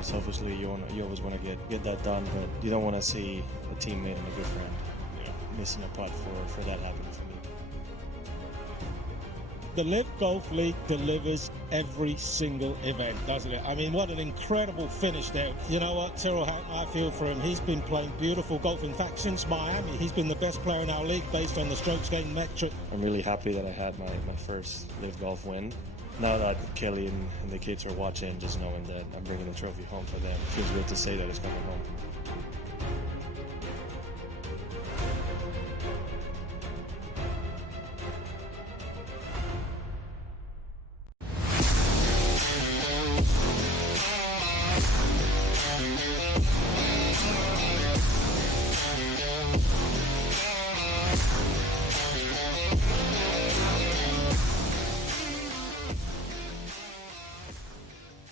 Selfishly, you always want to get that done, but you don't want to see a teammate and a good friend missing a putt for that happening for me. The Live Golf League delivers every single event, doesn't it? I mean, what an incredible finish there. You know what, Tyrrell Hatton, I feel for him. He's been playing beautiful golf. In fact, since Miami, he's been the best player in our league based on the strokes gained metric. I'm really happy that I had my first Live Golf win. Now that Kelly and the kids are watching, just knowing that I'm bringing the trophy home for them, it feels good to say that it's coming home.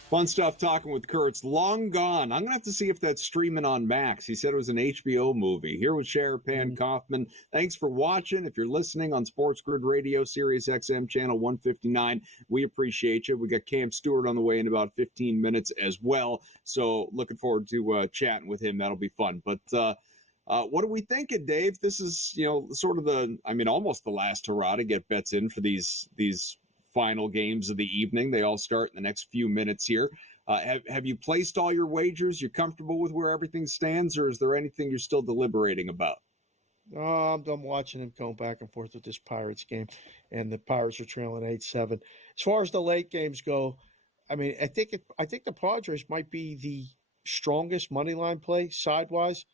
Fun stuff talking with Kurt's long gone. I'm going to have to see if that's streaming on Max. He said it was an HBO movie. Here with Sharapan, Kaufman. Thanks for watching. If you're listening on SportsGrid Radio, Sirius XM channel 159, we appreciate you. We got Cam Stewart on the way in about 15 minutes as well. So looking forward to chatting with him. That'll be fun. But what are we thinking, Dave? This is, sort of almost the last hurrah to get bets in for these final games of the evening. They all start in the next few minutes here. Have you placed all your wagers? You're comfortable with where everything stands, or is there anything you're still deliberating about? I'm done watching him going back and forth with this Pirates game, and the Pirates are trailing 8-7. As far as the late games go, I think the Padres might be the strongest money line play sidewise.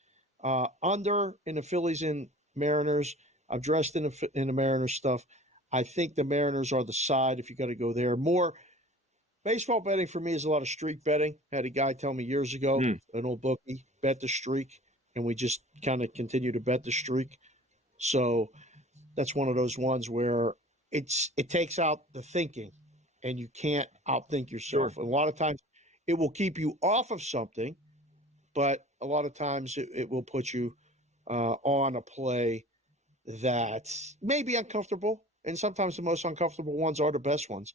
Under in the Phillies and Mariners. I'm dressed in the Mariners stuff. I think the Mariners are the side if you got to go there. More baseball betting for me is a lot of streak betting. I had a guy tell me years ago, an old bookie, bet the streak, and we just kind of continue to bet the streak. So that's one of those ones where it takes out the thinking, and you can't outthink yourself. Sure. A lot of times it will keep you off of something, but a lot of times it will put you on a play that may be uncomfortable. And sometimes the most uncomfortable ones are the best ones,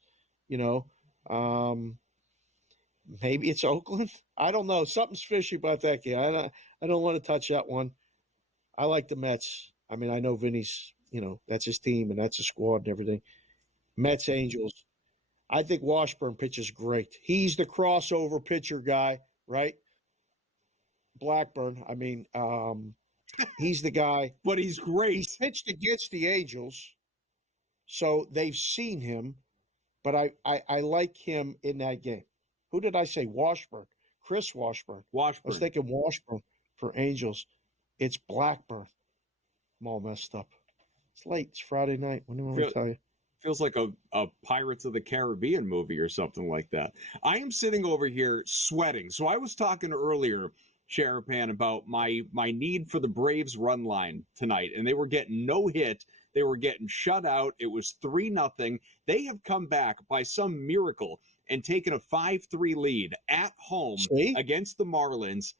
Maybe it's Oakland. I don't know. Something's fishy about that game. I don't want to touch that one. I like the Mets. I know Vinny's, that's his team and that's his squad and everything. Mets, Angels. I think Washburn pitches great. He's the crossover pitcher guy, right? Blackburn. He's the guy. But he's great. He's pitched against the Angels. So they've seen him, but I like him in that game. Who did I say? Washburn. Chris Washburn. I was thinking Washburn for Angels. It's Blackburn. I'm all messed up. It's late. It's Friday night. What do you want me to tell you? Feels like a Pirates of the Caribbean movie or something like that. I am sitting over here sweating. So I was talking earlier, Sharapan, about my need for the Braves run line tonight, and they were getting no hit. They were getting shut out. It was 3-0. They have come back by some miracle and taken a 5-3 lead at home against the Marlins.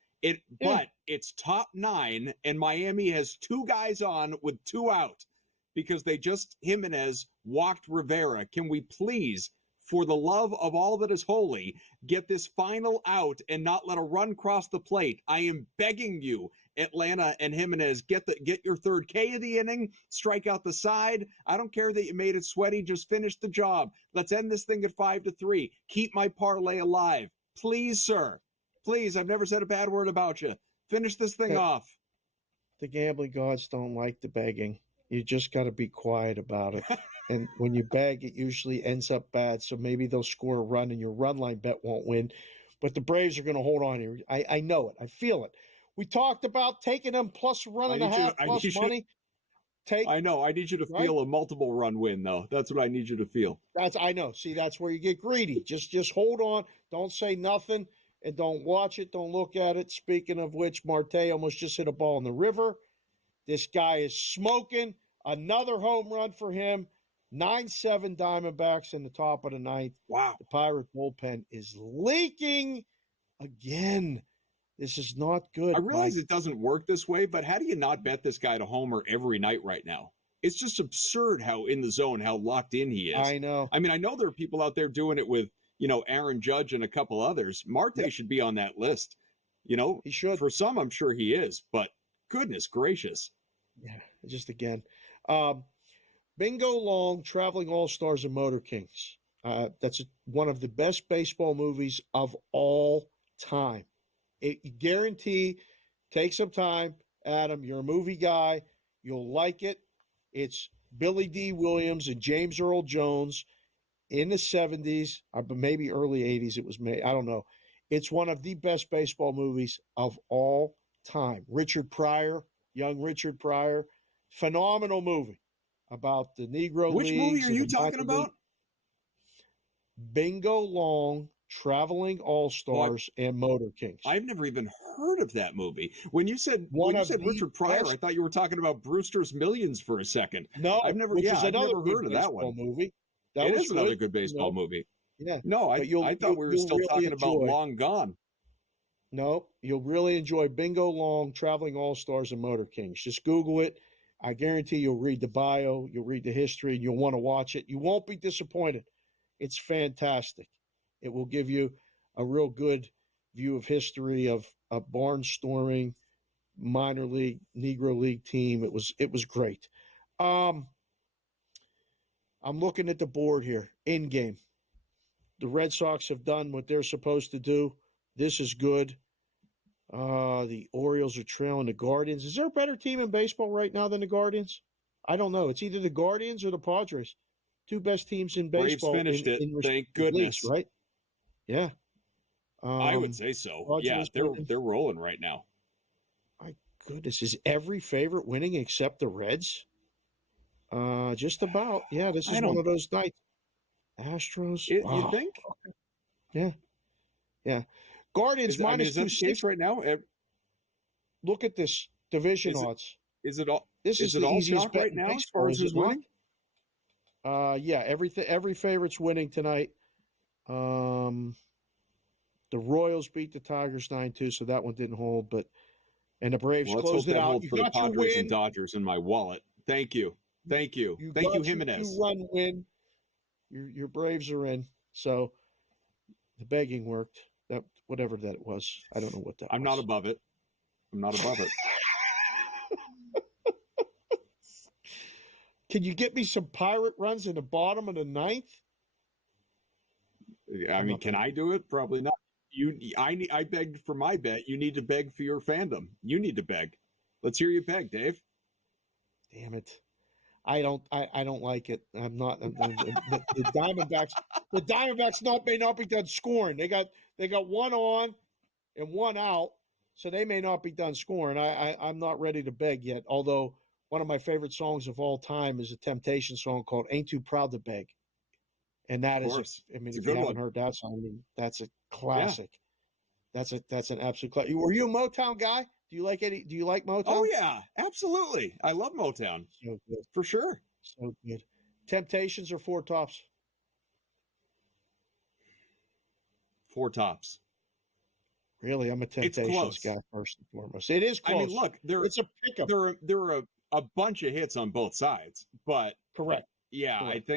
But it's top 9, and Miami has 2 guys on with 2 out because they just Jimenez walked Rivera. Can we please for the love of all that is holy, get this final out and not let a run cross the plate. I am begging you, Atlanta and Jimenez, get your third K of the inning, strike out the side. I don't care that you made it sweaty, just finish the job. Let's end this thing at 5-3. Keep my parlay alive. Please, sir. Please, I've never said a bad word about you. Finish this thing off. The gambling gods don't like the begging. You just got to be quiet about it. And when you beg, it usually ends up bad. So maybe they'll score a run and your run line bet won't win. But the Braves are going to hold on here. I know it. I feel it. We talked about taking them plus run and a half, plus money. I know. I need you to feel a multiple run win, though. That's what I need you to feel. I know. See, that's where you get greedy. Just hold on. Don't say nothing. And don't watch it. Don't look at it. Speaking of which, Marte almost just hit a ball in the river. This guy is smoking. Another home run for him. 9-7 Diamondbacks in the top of the ninth. Wow. The Pirate bullpen is leaking again. This is not good. I realize it doesn't work this way, but how do you not bet this guy to homer every night right now? It's just absurd how in the zone, how locked in he is. I know. I mean, I know there are people out there doing it with, Aaron Judge and a couple others. Marte should be on that list. He should. For some, I'm sure he is, but goodness gracious. Yeah, just again. Bingo Long, Traveling All-Stars and Motor Kings. That's one of the best baseball movies of all time. It guarantee, take some time. Adam, you're a movie guy. You'll like it. It's Billy D. Williams and James Earl Jones in the 70s, or maybe early 80s it was made. I don't know. It's one of the best baseball movies of all time. Richard Pryor, young Richard Pryor. Phenomenal movie about the Negro Which Leagues. Which movie are you talking about? Bingo Long, Traveling All-Stars and Motor Kings. I've never even heard of that movie. When you said Richard Pryor, I thought you were talking about Brewster's Millions for a second. No, I've never heard of that one. Movie. It is another good baseball movie. Yeah. No, I thought we were still really talking about Long Gone. No, you'll really enjoy Bingo Long, Traveling All-Stars and Motor Kings. Just Google it. I guarantee you'll read the bio, you'll read the history, and you'll want to watch it. You won't be disappointed. It's fantastic. It will give you a real good view of history of a barnstorming minor league, Negro League team. It was great. I'm looking at the board here. InGame. The Red Sox have done what they're supposed to do. This is good. The Orioles are trailing the Guardians. Is there a better team in baseball right now than the Guardians? I don't know. It's either the Guardians or the Padres. Two best teams in baseball. Braves finished it. Thank goodness. Leagues, right? Yeah. I would say so. Yeah, they're rolling right now. My goodness. Is every favorite winning except the Reds? Just about. Yeah, this is one of those nights. Astros. You think? Yeah. Yeah. Guardians minus 260 right now. Look at this division odds. Is it all? This is the all easiest chalk bet right in now as baseball, far as who's winning? Yeah, every favorite's winning tonight. The Royals beat the Tigers 9-2, so that one didn't hold. And the Braves closed it out. Hold for the Padres and Dodgers in my wallet. Thank you. Thank you. Thank you, Jimenez. 2-run win. Your Braves are in. So the begging worked. That whatever that was. I don't know what that was. I'm not above it. Can you get me some Pirate runs in the bottom of the ninth? I mean, can I do it? Probably not. I begged for my bet. You need to beg for your fandom. You need to beg. Let's hear you beg, Dave. Damn it. I don't like it. I'm not. The Diamondbacks. The Diamondbacks may not be done scoring. They got one on and one out, so they may not be done scoring. I'm not ready to beg yet. Although one of my favorite songs of all time is a Temptation song called "Ain't Too Proud to Beg," and that is. I mean, if you haven't heard that song, that's a classic. Yeah. That's an absolute classic. Were you a Motown guy? Do you like Motown? Oh yeah, absolutely. I love Motown. So good. For sure. So good. Temptations or Four Tops? Four Tops. Really? I'm a Temptations guy first and foremost. It is close. I mean, look, it's a pickup. There are a bunch of hits on both sides, but correct. Yeah, correct.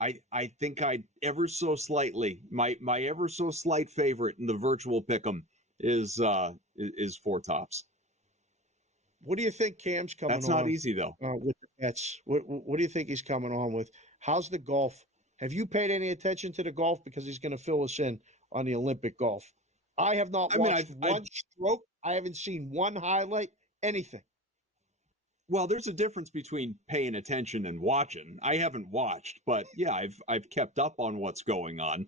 I think I ever so slightly, my ever so slight favorite in the virtual pick'em is Four Tops. What do you think Cam's coming on? That's not easy though. With the bets, what do you think he's coming on with? How's the golf? Have you paid any attention to the golf? Because he's going to fill us in on the Olympic golf. I have not watched one stroke. I haven't seen one highlight, anything. Well, there's a difference between paying attention and watching. I haven't watched, but yeah, I've kept up on what's going on.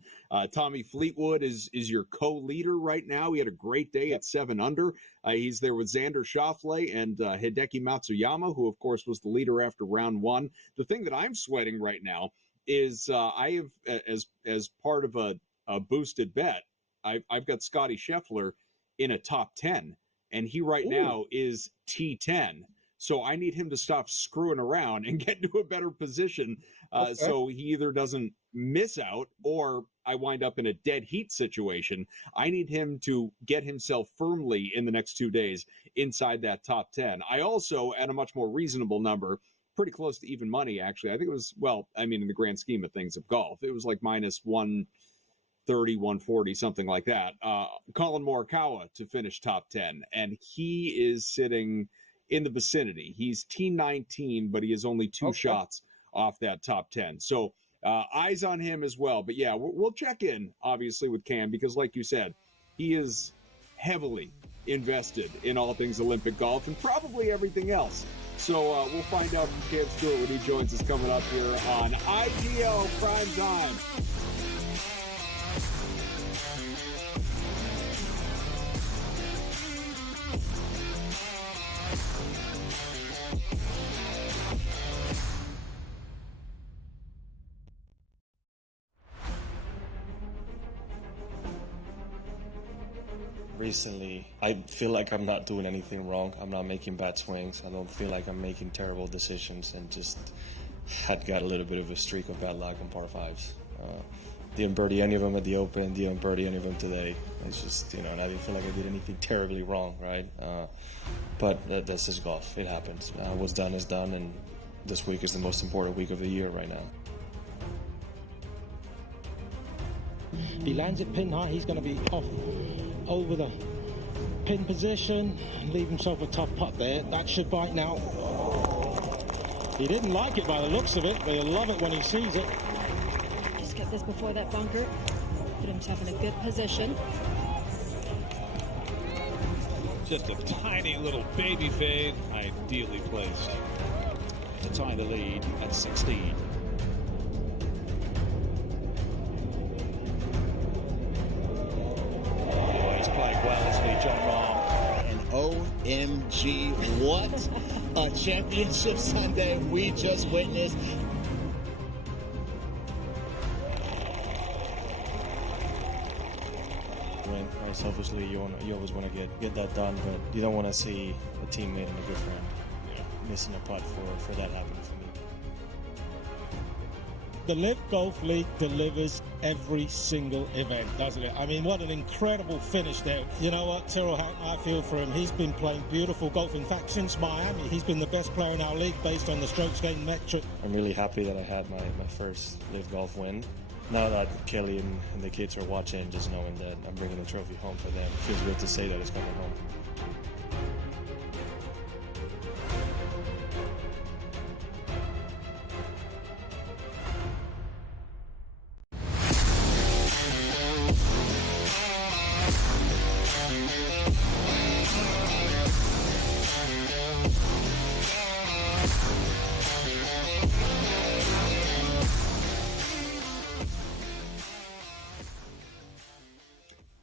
Tommy Fleetwood is your co-leader right now. He had a great day at 7 under. He's there with Xander Schauffele and Hideki Matsuyama, who of course was the leader after round 1. The thing that I'm sweating right now is I have as part of a boosted bet, I've got Scotty Scheffler in a top 10, and he right now is T10. So I need him to stop screwing around and get into a better position so he either doesn't miss out or I wind up in a dead heat situation. I need him to get himself firmly in the next 2 days inside that top 10. I also, at a much more reasonable number, pretty close to even money, actually. I think it was, well, I mean, in the grand scheme of things of golf, it was like minus 130, 140, something like that. Colin Morikawa to finish top 10, and he is sitting in the vicinity. He's T19, but he is only 2 shots off that top 10. So eyes on him as well. But yeah, we'll check in, obviously, with Cam, because like you said, he is heavily invested in all things Olympic golf and probably everything else. So we'll find out from Cam Stewart when he joins us coming up here on IGL Prime Time. Recently, I feel like I'm not doing anything wrong. I'm not making bad swings. I don't feel like I'm making terrible decisions, and just had got a little bit of a streak of bad luck on par 5s. Didn't birdie any of them at the Open, didn't birdie any of them today. It's just, and I didn't feel like I did anything terribly wrong, right? But that's just golf. It happens. What's done is done, and this week is the most important week of the year right now. He lands it pin high, he's going to be off over the pin position and leave himself a tough putt there. That should bite now. He didn't like it by the looks of it, but he'll love it when he sees it. Just get this before that bunker. Put himself in a good position. Just a tiny little baby fade, ideally placed to tie the lead at 16. OMG, what a championship Sunday we just witnessed. Right, selfishly, you always want to get that done, but you don't want to see a teammate and a good friend missing a putt for that happening for me. The Live Golf League delivers every single event, doesn't it? I mean, what an incredible finish there. You know what, Tyrrell Hatton, I feel for him. He's been playing beautiful golf. In fact, since Miami, he's been the best player in our league based on the strokes gained metric. I'm really happy that I had my first Live Golf win. Now that Kelly and the kids are watching, just knowing that I'm bringing the trophy home for them, it feels good to say that it's coming home.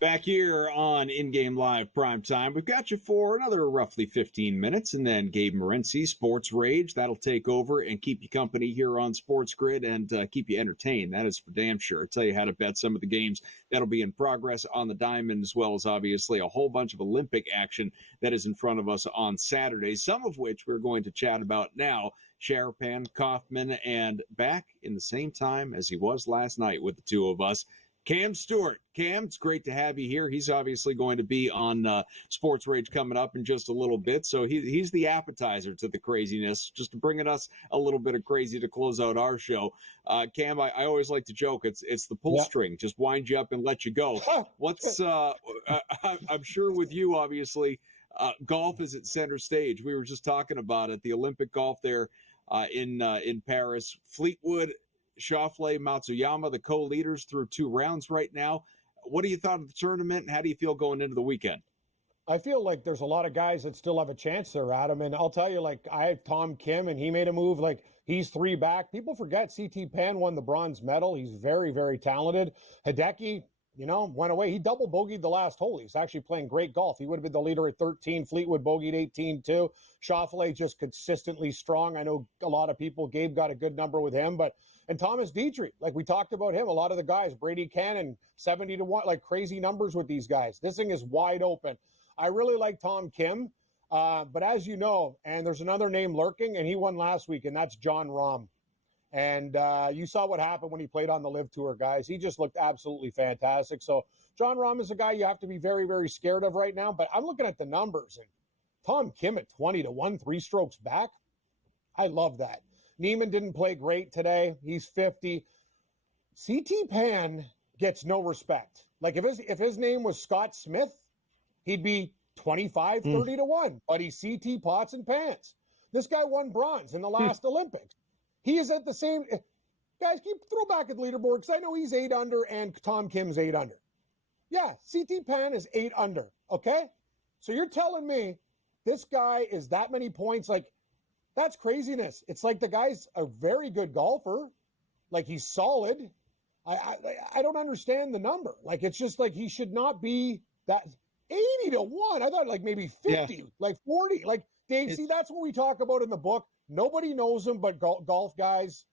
Back here on InGame Live Prime Time, we've got you for another roughly 15 minutes, and then Gabe Morency, Sports Rage, that'll take over and keep you company here on SportsGrid and keep you entertained. That is for damn sure. I'll tell you how to bet some of the games that'll be in progress on the diamond, as well as obviously a whole bunch of Olympic action that is in front of us on Saturday, some of which we're going to chat about now. Sharapan, Kaufman, and back in the same time as he was last night with the two of us, Cam Stewart. Cam, it's great to have you here. He's obviously going to be on Sports Rage coming up in just a little bit. So he's the appetizer to the craziness, just bringing us a little bit of crazy to close out our show. Cam, I always like to joke. It's the pull string. Just wind you up and let you go. What's I'm sure with you, obviously, golf is at center stage. We were just talking about it. The Olympic golf there in Paris. Fleetwood, Schauffele, Matsuyama, the co-leaders through 2 rounds right now. What do you thought of the tournament, and how do you feel going into the weekend? I feel like there's a lot of guys that still have a chance there, Adam. And I'll tell you, like, I had Tom Kim, and he made a move. Like, he's 3 back. People forget C.T. Pan won the bronze medal. He's very, very talented. Hideki, went away. He double bogeyed the last hole. He's actually playing great golf. He would have been the leader at 13. Fleetwood bogeyed 18 too. Schauffele just consistently strong. I know a lot of people. Gabe got a good number with him, and Thomas Dietrich, like we talked about him, a lot of the guys, Brady Cannon, 70-1, like crazy numbers with these guys. This thing is wide open. I really like Tom Kim, but as you know, and there's another name lurking, and he won last week, and that's John Rahm. And you saw what happened when he played on the Live Tour, guys. He just looked absolutely fantastic. So John Rahm is a guy you have to be very, very scared of right now. But I'm looking at the numbers, and Tom Kim at 20-1, 3 strokes back. I love that. Neiman didn't play great today. He's 50. C.T. Pan gets no respect. Like if his name was Scott Smith, he'd be 25, 30-1. But he's C.T. Pots and Pants. This guy won bronze in the last Olympics. He is at the same. Guys, throw back at the leaderboard because I know he's 8 under and Tom Kim's 8 under. Yeah, C.T. Pan is 8 under. Okay, so you're telling me this guy is that many points? Like, that's craziness. It's like the guy's a very good golfer. Like, he's solid. I don't understand the number. Like, it's just like he should not be that 80-1. I thought like maybe 50, like 40. Like, Dave, see, that's what we talk about in the book. Nobody knows him but golf guys.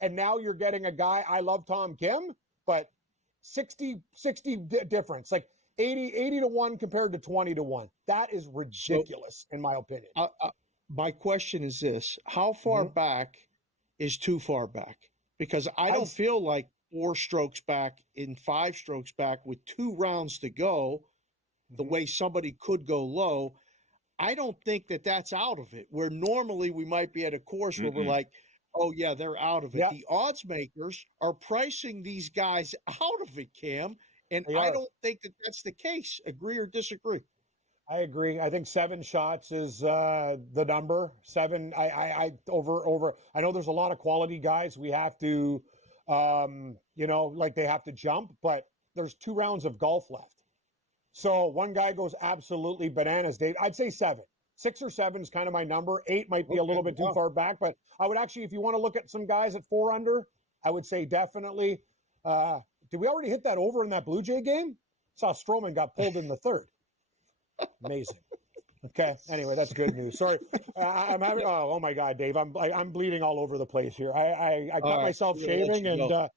And now you're getting a guy. I love Tom Kim, but 60 difference. Like 80-1 compared to 20-1. That is ridiculous, in my opinion. My question is this: how far back is too far back? Because I don't feel like 4 strokes back in 5 strokes back with 2 rounds to go, the way somebody could go low. I don't think that that's out of it. Where normally we might be at a course where we're like, oh yeah, they're out of it. The odds makers are pricing these guys out of it, Cam, and I don't think that that's the case. Agree or disagree? I agree. I think 7 shots is the number. 7. I over. I know there's a lot of quality guys. We have to, like they have to jump, but there's 2 rounds of golf left. So one guy goes absolutely bananas, Dave. I'd say 7. 6 or 7 is kind of my number. 8 might be a little bit too far back, but I would actually, if you want to look at some guys at 4 under, I would say definitely. Did we already hit that over in that Blue Jay game? Saw Stroman got pulled in the 3rd. Amazing. Okay. Anyway, that's good news. Sorry, I'm having. Oh my God, Dave, I'm bleeding all over the place here. I cut myself shaving and.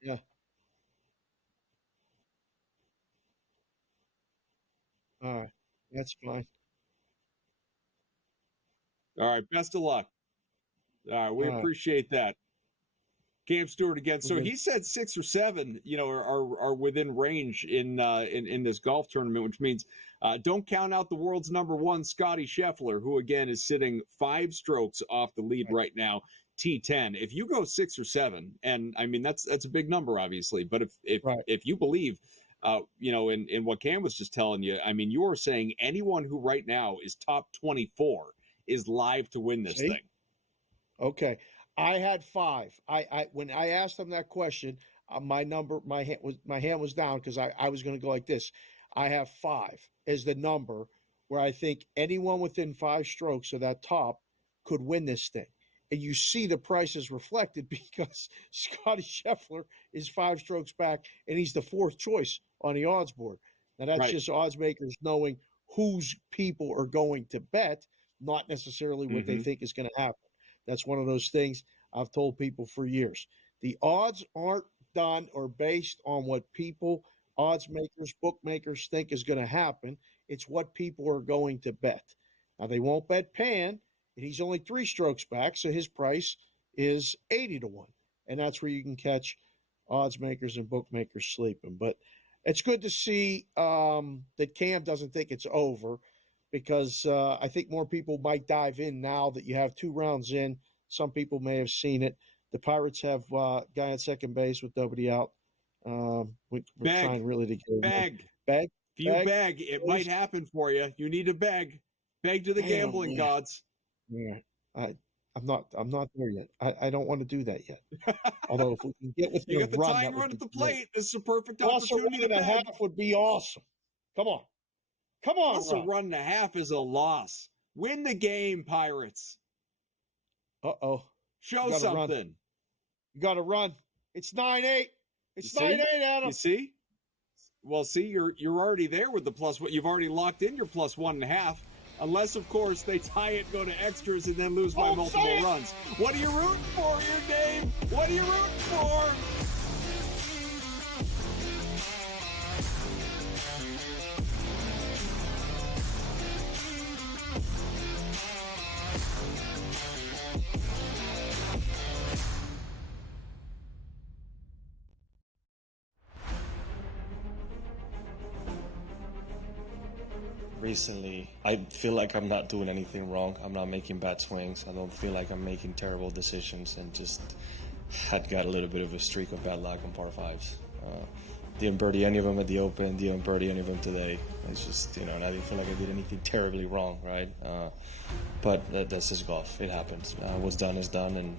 Yeah. All right, that's fine. All right, best of luck. All right, we appreciate that. Cam Stewart again. So he said 6 or 7, are within range in this golf tournament, which means don't count out the world's #1 Scotty Scheffler, who again is sitting 5 strokes off the lead right now, T10. If you go 6 or 7, and I mean that's a big number, obviously, but if you believe, in what Cam was just telling you, I mean, you are saying anyone who right now is top 24 is live to win this thing. Okay. I had 5. I when I asked him that question, my hand was down because I was going to go like this. I have 5 as the number where I think anyone within 5 strokes of that top could win this thing. And you see the prices reflected because Scotty Scheffler is 5 strokes back and he's the 4th choice on the odds board. Now that's just odds makers knowing whose people are going to bet, not necessarily what they think is going to happen. That's one of those things I've told people for years. The odds aren't done or based on what people, odds makers, bookmakers think is going to happen. It's what people are going to bet. Now, they won't bet Pan, and he's only 3 strokes back, so his price is 80-1. And that's where you can catch odds makers and bookmakers sleeping. But it's good to see that Cam doesn't think it's over, because I think more people might dive in now that you have 2 rounds in. Some people may have seen it. The Pirates have guy at second base with nobody out. We're trying really to get beg. Beg? If you beg, it might happen for you. You need to beg. Beg to the gambling gods. Yeah, I'm not there yet. I don't want to do that yet. Although if we can get with you a got the run, tying run at the plate. This is a perfect also opportunity to run and a beg. half would be awesome. Come on. Come on, Plus, a run and a half is a loss. Win the game, Pirates. Uh-oh. Show something. Run. You got to run. It's 9-8. It's 9-8, Adam. You see? Well, see, you're already there with the plus. What you've already locked in your plus 1.5. Unless, of course, they tie it, go to extras, and then lose by multiple runs. What are you rooting for here, Dave? What are you rooting for? Recently, I feel like I'm not doing anything wrong. I'm not making bad swings. I don't feel like I'm making terrible decisions, and just had got a little bit of a streak of bad luck on par fives. Didn't birdie any of them at the Open, didn't birdie any of them today. It's just, and I didn't feel like I did anything terribly wrong, right? But that's just golf. It happens. What's done is done, and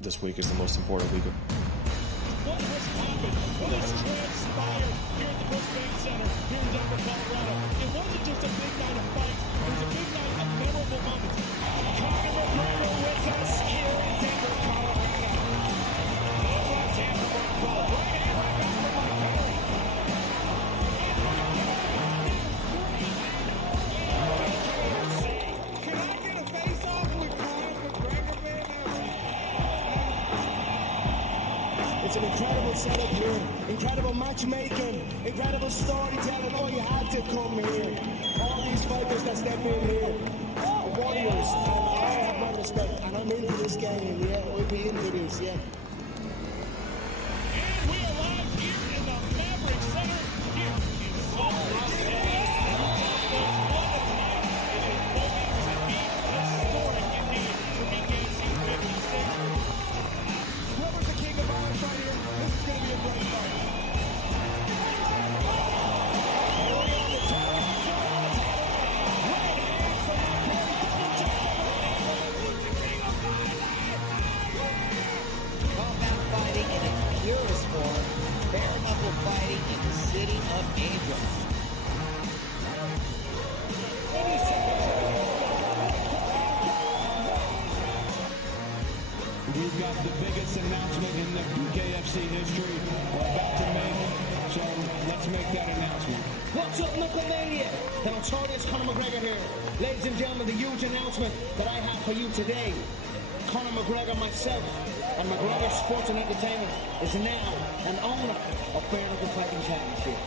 this week is the most important week. What has happened? What has transpired here at the Brisbane Center here in Denver, Colorado? It wasn't just a big night of fights. It was a big night of memorable moments. Conor McGregor with us here in Denver, Colorado. Left hand from Mark Paul. Right hand right back from Mike Perry. Can I get a face-off with Conor McGregor, man? It's an incredible setup here, incredible matchmaking, incredible storytelling. Oh, you had to come here. All these fighters that step in here, the warriors, and I have my respect, and I'm into this game, yeah, we'll be into this, yeah. And we are live here in the Maverick Center here in Salt Lake City. What a night it is going to be. Historic indeed for BKC 56. Whoever's the king of irons right here, this is going to be a great fight. Combat fighting in its purest form, bare knuckle fighting in the city of angels. We've got the biggest announcement in the BKFC history we're about to make, so let's make that announcement. What's up, Knucklemania? The notorious Conor McGregor here. Ladies and gentlemen, the huge announcement that I have for you today. Conor McGregor, myself, and McGregor Sports and Entertainment is now an owner of Bare Knuckle Fighting Championship.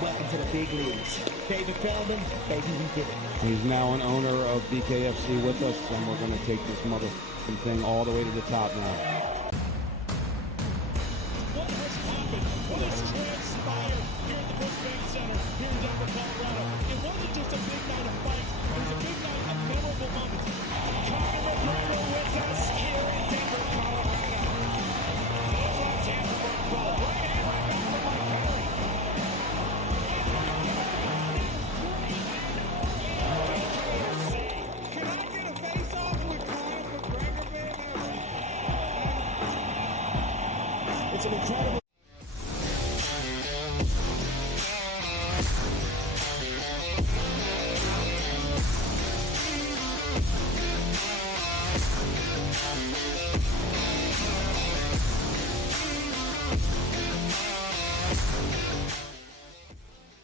Welcome to the big leagues. David Feldman, baby, we did it. He's now an owner of BKFC with us, and we're going to take this motherfucking thing all the way to the top now. What has happened? What has transpired here at the Brisbane Center here in Denver, Colorado? It wasn't just a big night of fights. It was a big night of memorable moments. Conor McGregor with us here in Denver, Colorado. Left hand from Mark Paul. Right hand right back from Mike Perry. Can I get a face-off with Conor McGregor, man? It's an incredible.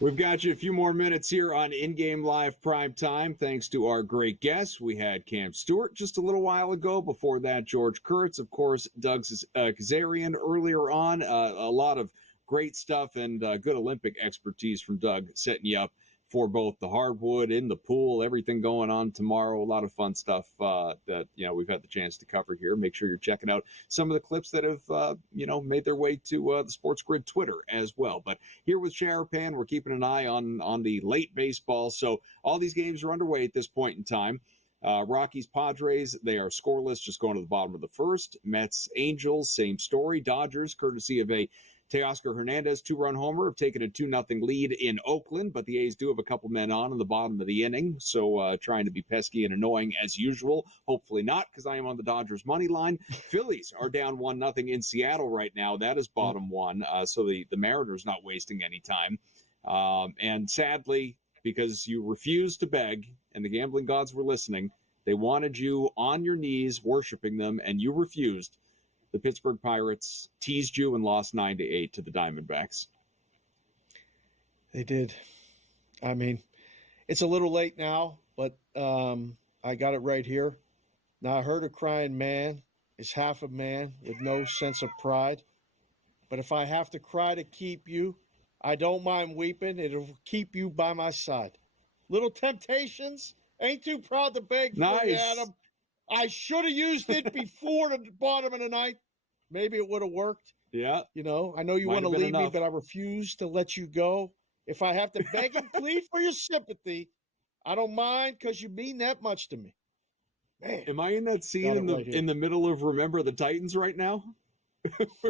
We've got you a few more minutes here on InGame Live Prime Time. Thanks to our great guests. We had Cam Stewart just a little while ago. Before that, George Kurtz, of course, Doug Kazarian earlier on. A lot of great stuff and good Olympic expertise from Doug setting you up for both the hardwood, in the pool, everything going on tomorrow. A lot of fun stuff that we've had the chance to cover here. Make sure you're checking out some of the clips that have made their way to the SportsGrid Twitter as well. But here with Sharapan, we're keeping an eye on the late baseball. So all these games are underway at this point in time. Rockies, Padres, they are scoreless, just going to the bottom of the first. Mets, Angels, same story. Dodgers, courtesy of a Teoscar Hernandez 2-run homer, have taken a 2-0 lead in Oakland, but the A's do have a couple men on in the bottom of the inning, so trying to be pesky and annoying as usual. Hopefully not, because I am on the Dodgers' money line. Phillies are down 1-0 in Seattle right now. That is bottom one, so the Mariners not wasting any time. And sadly, because you refused to beg, and the gambling gods were listening, they wanted you on your knees worshiping them, and you refused. The Pittsburgh Pirates teased you and lost 9-8 to the Diamondbacks. They did. I mean, it's a little late now, but I got it right here. Now, I heard a crying man is half a man with no sense of pride. But if I have to cry to keep you, I don't mind weeping. It'll keep you by my side. Little Temptations. Ain't too proud to beg for you, Adam. I should have used it before the bottom of the ninth. Maybe it would have worked. Yeah. I know you want to leave me, but I refuse to let you go. If I have to beg and plead for your sympathy, I don't mind because you mean that much to me. Man. Am I in that scene in the middle of Remember the Titans right now?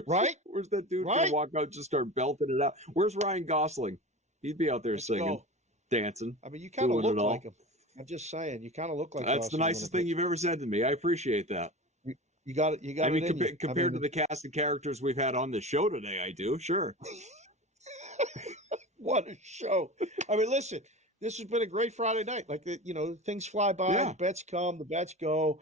Right? Where's that dude going to walk out and just start belting it out? Where's Ryan Gosling? He'd be out there singing, dancing. I mean, you kind of look like him. I'm just saying, you kind of look like. That's the nicest thing you've ever said to me. I appreciate that. You got it. You got it. Compared to the cast of characters we've had on the show today, I do. Sure. What a show! I mean, listen, this has been a great Friday night. Like things fly by. Yeah. The bets come, the bets go.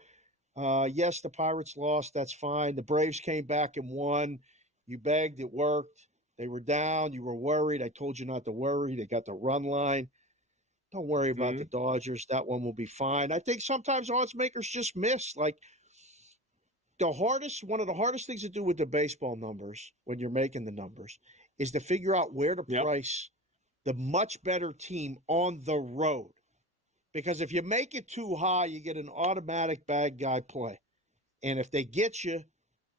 Yes, the Pirates lost. That's fine. The Braves came back and won. You begged, it worked. They were down. You were worried. I told you not to worry. They got the run line. Don't worry about the Dodgers. That one will be fine. I think sometimes odds makers just miss. Like one of the hardest things to do with the baseball numbers when you're making the numbers is to figure out where to price the much better team on the road. Because if you make it too high, you get an automatic bad guy play. And if they get you,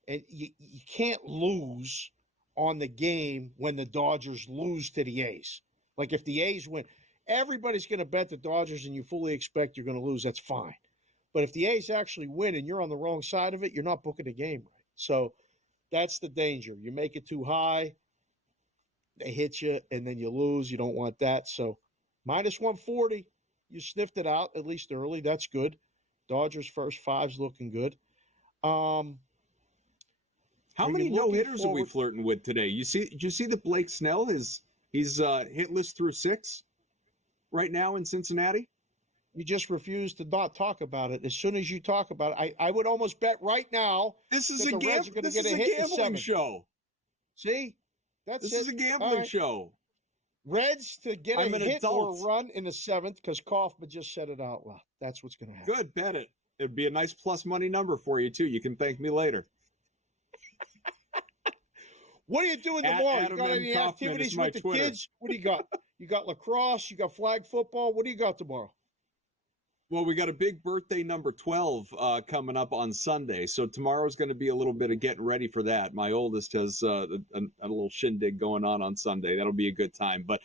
and you can't lose on the game when the Dodgers lose to the A's. Like if the A's win, everybody's going to bet the Dodgers and you fully expect you're going to lose. That's fine. But if the A's actually win and you're on the wrong side of it, you're not booking a game right. So that's the danger. You make it too high, they hit you, and then you lose. You don't want that. So minus 140, you sniffed it out, at least early. That's good. Dodgers first five's looking good. How many no-hitters are we flirting with today? Did you see that Blake Snell he's hitless through 6 right now in Cincinnati? You just refuse to not talk about it. As soon as you talk about it, I would almost bet right now. This is a gambling show. See, this is a gambling show. Reds to get a hit or a run in the 7th because Kaufman just said it out loud. That's what's going to happen. Good, bet it. It'd be a nice plus money number for you too. You can thank me later. What are you doing tomorrow? You got any activities with the kids? What do you got? You got lacrosse? You got flag football? What do you got tomorrow? Well, we got a big birthday number 12 coming up on Sunday. So tomorrow's going to be a little bit of getting ready for that. My oldest has a little shindig going on Sunday. That'll be a good time. But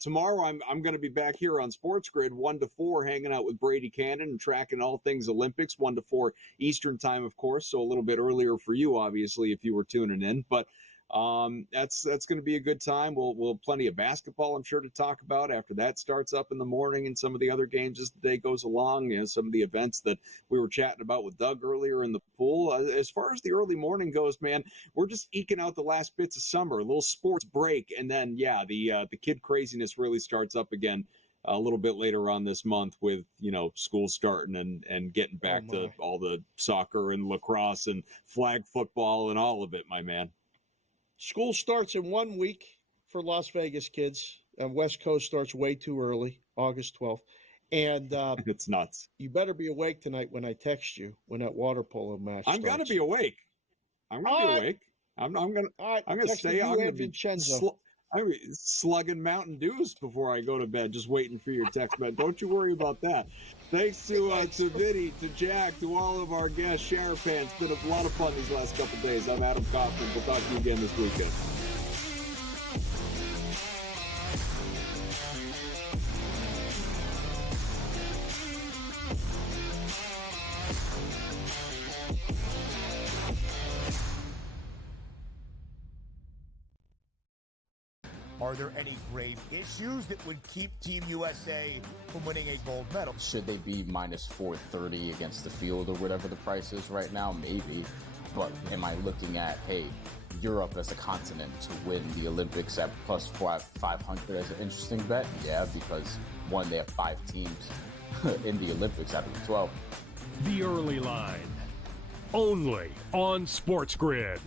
tomorrow I'm going to be back here on SportsGrid 1 to 4, hanging out with Brady Cannon and tracking all things Olympics, 1 to 4 Eastern time, of course. So a little bit earlier for you, obviously, if you were tuning in. But that's going to be a good time. We'll have plenty of basketball, I'm sure, to talk about after that starts up in the morning, and some of the other games as the day goes along. Some of the events that we were chatting about with Doug earlier in the pool. As far as the early morning goes, man, we're just eking out the last bits of summer, a little sports break, and then the kid craziness really starts up again a little bit later on this month with school starting and getting back to all the soccer and lacrosse and flag football and all of it, my man. School starts in 1 week for Las Vegas kids. West Coast starts way too early, August 12th. And it's nuts. You better be awake tonight when I text you when that water polo match starts. I'm going to be awake. I'm going to be awake. I'm going to stay. I'm going to be I mean, slugging Mountain Dews before I go to bed, just waiting for your text. But don't you worry about that. Thanks to Vinny, to Jack, to all of our guests, Sharapan. It's been a lot of fun these last couple of days. I'm Adam Kaufman. We'll talk to you again this weekend. Are there any grave issues that would keep Team USA from winning a gold medal? Should they be minus 430 against the field or whatever the price is right now? Maybe. But am I looking at, hey, Europe as a continent to win the Olympics at plus 500 as an interesting bet? Yeah, because one, they have 5 teams in the Olympics out of the 12. The Early Line, only on SportsGrid.